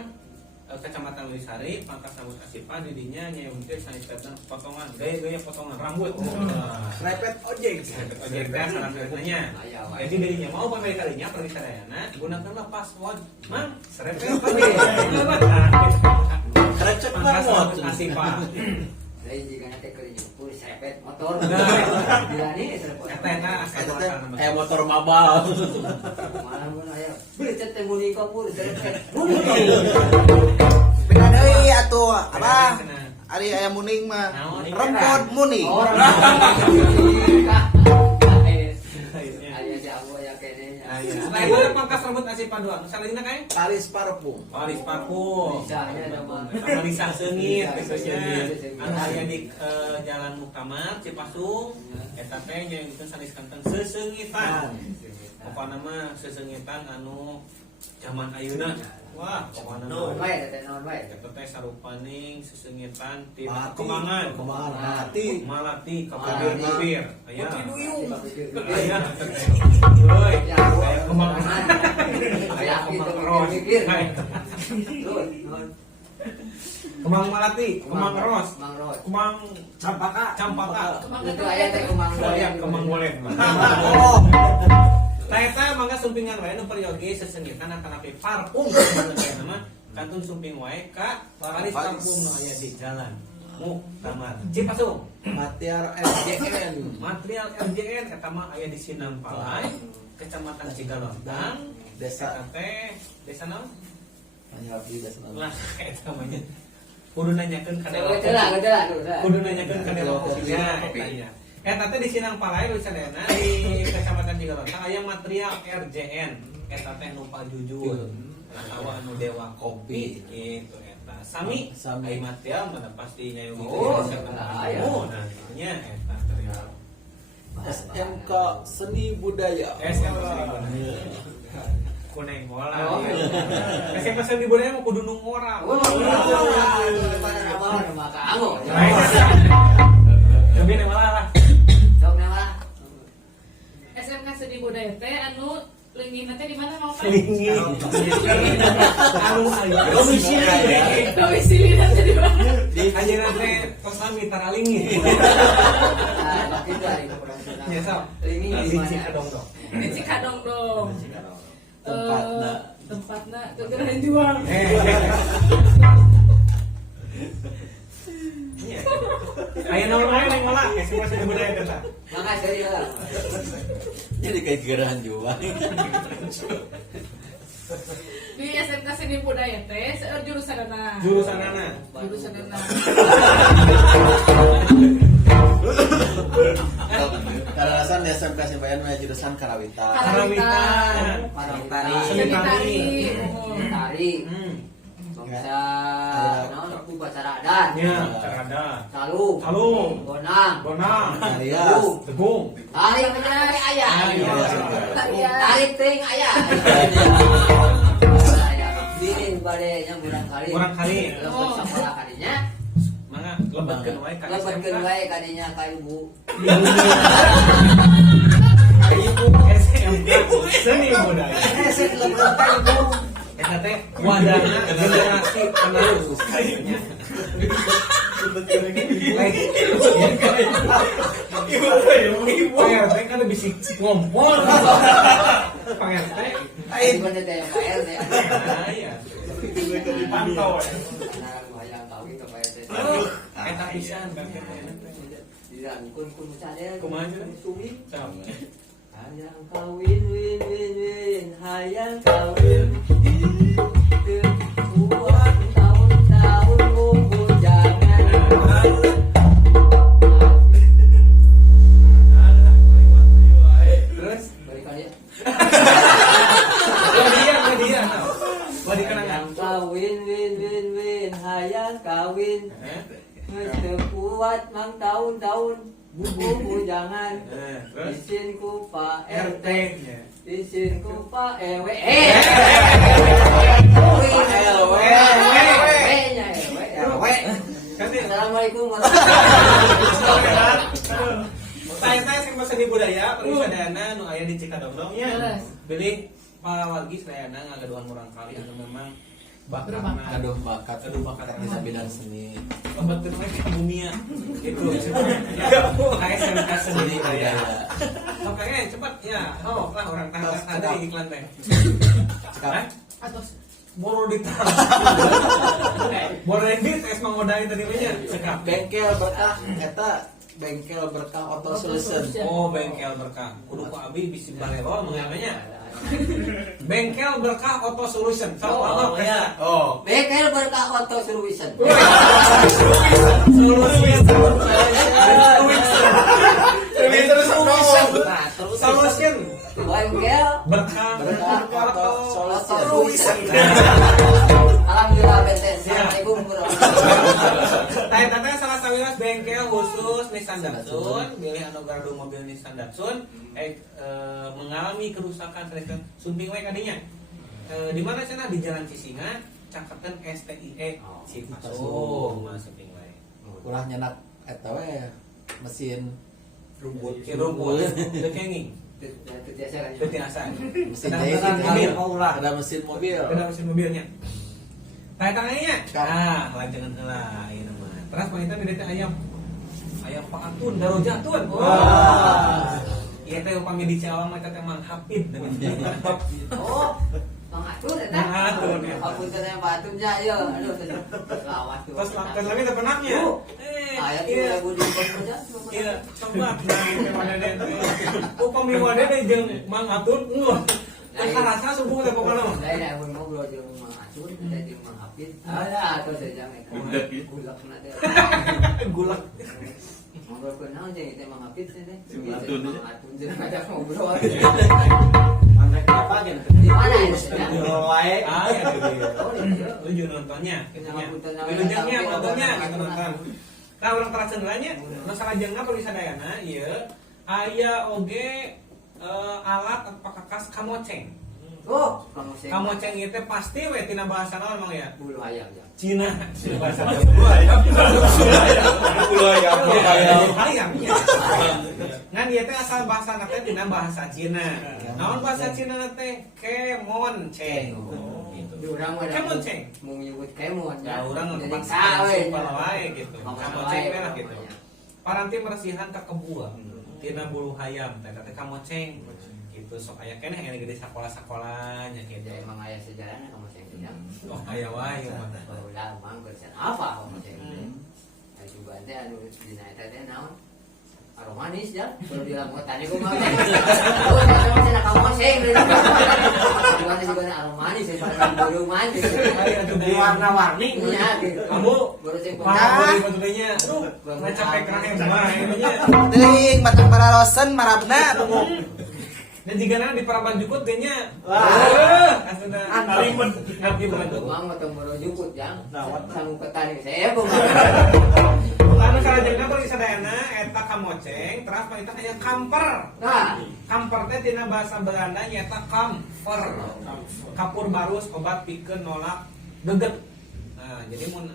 Kecamatan Wisari. Pangkas rambut Asipa didinya nyeunkeun sanitatan potongan, gaya-gaya potongan rambut. Repet ojek. Ojek dah salah satunya. Jadi dirinya mau pamili kalinya pergi sadayana gunakanlah password. Mang, serepet ojek. Recep Pangkas banget. rambut Asipa. Lain jika nanti kerja pur serepet motor. Nah. Bila nih serepet. Eta asal muasal Kayak motor mabal. Malah mun aya beli teh muni ka pur serepet. Beda deui atuh, Abah. Ari aya muning mah. Naon? Rempot muning. Orang aya jago ya kene. Selain itu pangkas rambut Asipa doang. Salahina kae? Alis parfum. Waris parfum. Bisa nya nama. Sama Lisa Seungit biasanya. Seungit. Anu aya di Jalan Muktamar Cipasung. Eta teh nyaingkeun sanis kanten seseungitan. Pokona mah seseungitan anu zaman ayeuna. Wah, pokona Non mah. wae teh non wae. Eta teh sarupaning seseungitan ti Mati. Kemangan. Kemangan. Mati. Malati ka Malati. bibir. Aya. Putri Duyung. Aya. Euy, Ya, aya Kemangan. Ya, gitu, Ros. mikir. Aya. Tuh, non. Kemang Malati, Kemang Ros, Mang Ros. Kemang Campaka. Itu aya teh kemang Aya goyang. Kemang Bolen. Nah, eta mangga sumpingan wae nu peryogi sesengitan atanapi parfum sebenarnya mah kantun sumping wae ka Paris parfum nu aya di jalan Muktamar Cipasung. Matiar RJN. Material RJN eta mah aya di Sinampalai, Kecamatan Cigalontang, Desa. Eta teh desa naon? Hanya di desa. Lah eta mah nya. Kudu nanyakeun ka dewa. Gedelah. Kudu nanyakeun ka dewa kopinya eta nya. Eta teh di Sinangpalai sadayana di Kecamatan Cigalontang aya material RJN. Eta teh nu pajujur. Atawa anu dewa kopi gitu eta. Sami aya material mana pasti nyayo gitu. Oh, aya. Oh, nah nya eta. SMK Seni Budaya. SMK Kuneng bola. SMK Seni Budaya mah kudu nu ngora. Oh, pada nama maka anggo. Lebih nih malah lah. Sok nama. SMK Seni Budaya teh anu Linggih nanti di mana mau kan? Lingi. Anu aya. Domisili nanti di mana? Aja nanti kos kami taralingi. Nah, itu hari keberhasilan. Ya so. Ini di Di mana? Cikadong dong. Di Cikadong dong. Tempatna. Tempatnya kegerahan jual. Iya. Aya naon wae ning ngolah, kasih masih budaya eta. Makasih ya. Jadi kayak gerahan jual. Di SMK Seni Budaya teh seueur jurusanana. Jurusanana. Jurusanana. Karasan di SMK Simbayan mah jurusan Karawitan. Karawitan. Tari. Seni tari. Tari. Bangsa, naon aku bacara adat. Ya, carada. Talung. Talung. Bonang. Bonang. Arias. Tegung. Tarik bener ayah. Tarik ting ayah. Birin badenya murang kali. Murang kali. Lepas sekolah kadinya. Mangga lebatkeun wae ka Lebatkeun wae kadinya ka ibu. Ibu SMK Seni Budaya. Esek lebat ka ibu. Eta teh wadahna generasi penerus. Ibu PRT kan bisa ngompol. PRT. Ayo gua teh yang PRT. Iya. Pantau. Hayang kawin ka PRT. Eta pisan kan. Dirangkul kun sadel. Kumaha aja? Suwi. Sam. Hayang kawin win win win hayang kawin. Buat tahun-tahun ngumpul jangan. Terus Balik kali ya. dia. Badi kenangan. Hayang kawin win win win hayang kawin. Geus kuat mang tahun-tahun bubu jangan. Terus Isin ku Pak RT. RT. Isin ku Pak EW. Assalamualaikum warahmatullahi Saya sing seni budaya pariwisata nu aya di Cikadong nya. Pilih pawargi sayana ngagaduhan murang kali anu memang bakatna Aduh bakat bisa bidang seni. betul we ka bumia. Itu. Kayak SMK Seni Budaya. Oke, cepat ya. Oh, lah orang tangkas ada iklan teh. Hah? Atau Boro ditaruh. Boro edit es mangodai tadi nya. Cekap. Bengkel berkah eta bengkel berkah auto solution. Oh, bengkel berkah. Kudu ku abi bisi balero mengamanya. Bengkel berkah auto solution. Sama ya. Oh. Bekel berkah auto solution. Nah, terus Solution. bengkel Berkah auto auto solution. solution. Alhamdulillah benten. Assalamualaikum warahmatullahi Tanya salah sawiras bengkel khusus Nissan Datsun, milih anu gardu mobil Nissan Datsun, mengalami kerusakan serius sumping we kadinya. Di mana cenah di Jalan Cisinga, caketan STIE Cipasung, sumping we. Ulah nyenak eta we mesin rumput. Si rumput, teu kenging, wabarakatuh. teu tiasa. Mesin Sedang jahit mobil ulah. ada mesin mobil. Ada mesin mobilnya. Tanya tangannya. Kap. Ah, lanjangan heula ieu mah. Terus wanita di teh ayam. Ayam Pak Atun, Darojatun. Wah. Ieu teh upami di Cawang mah teh Mang Hapid. Oh, Mang Atun eta. Mang Atun, ya. Apun teh Mang Atun ya, ya. Aduh, lawat tuh. Terus lagi teh penaknya. Ayat Iya. 2020 aja. Iya, coba nah mana deh. Upami wadene jeung Mang Atun, teh karasa subuh teh pokona mah. Saya pun ngobrol jeung Mang Atun, kita jeung Mang Hafid. Ada atuh saja eta. Gulak na teh. Gulak. Ngobrol ke naon jeung teh Mang Hafid teh. Mang Atun aja. Mang Atun jeung ada ngobrol. Mana apa gen? Di mana ya? Ah, ya gitu. Oh, iya. Lu nontonnya. Ngapunten Wilujengnya nontonnya gitu nonton. Nah, orang teracenderanya masalah jengna pariwisadayana ieu aya oge alat atau kakas kamoceng. Oh, kamu sih. Kamoceng itu pasti we tina bahasa naon Mang ya? Bulu ayam ya. Cina. Bahasa Bulu ayam. Bulu ayam. ayamnya. Ngan dia teh asal bahasa teh tina bahasa Cina. Naon bahasa Cina teh? Kemonceng. Di urang mah Kemonceng. mau menyebut kemon. Ya urang Jadi tempat sawe. super wae gitu. Kamoceng teh lah gitu. Namanya. Paranti meresihan ka kebua. Tina bulu hayam teh teh kamoceng. Gitu sok aya keneh aya gede sakola-sakolanya gitu. Ya emang ayah sejarahnya kamu saya bilang. Oh aya wae mah. Udah mang bersen apa kamu saya bilang. Ya juga teh anu dina eta teh naon? Aromanis ya. Kalau di lamun tani gua mah. Oh, saya kamu saya bilang. Juga juga aromanis ya pada bulu manis. warna-warni Ya gitu. Kamu baru saya Parah betulnya. Aduh, ngecapek rahim mah ini. teuing batang pararosen marabna Dan jika di Paraban Jukut dia nya. Wah. Asuna Ngalimun. ngalimun. Mang mah teu baru jukut jang. Sanggup petani saya pun. Karena sarajengna bari sadayana eta kamoceng, terus mah eta aya kamper. Nah, Kamper teh dina bahasa Belanda nyaeta kamfer. Kapur barus obat pikeun nolak geget. Nah, jadi mun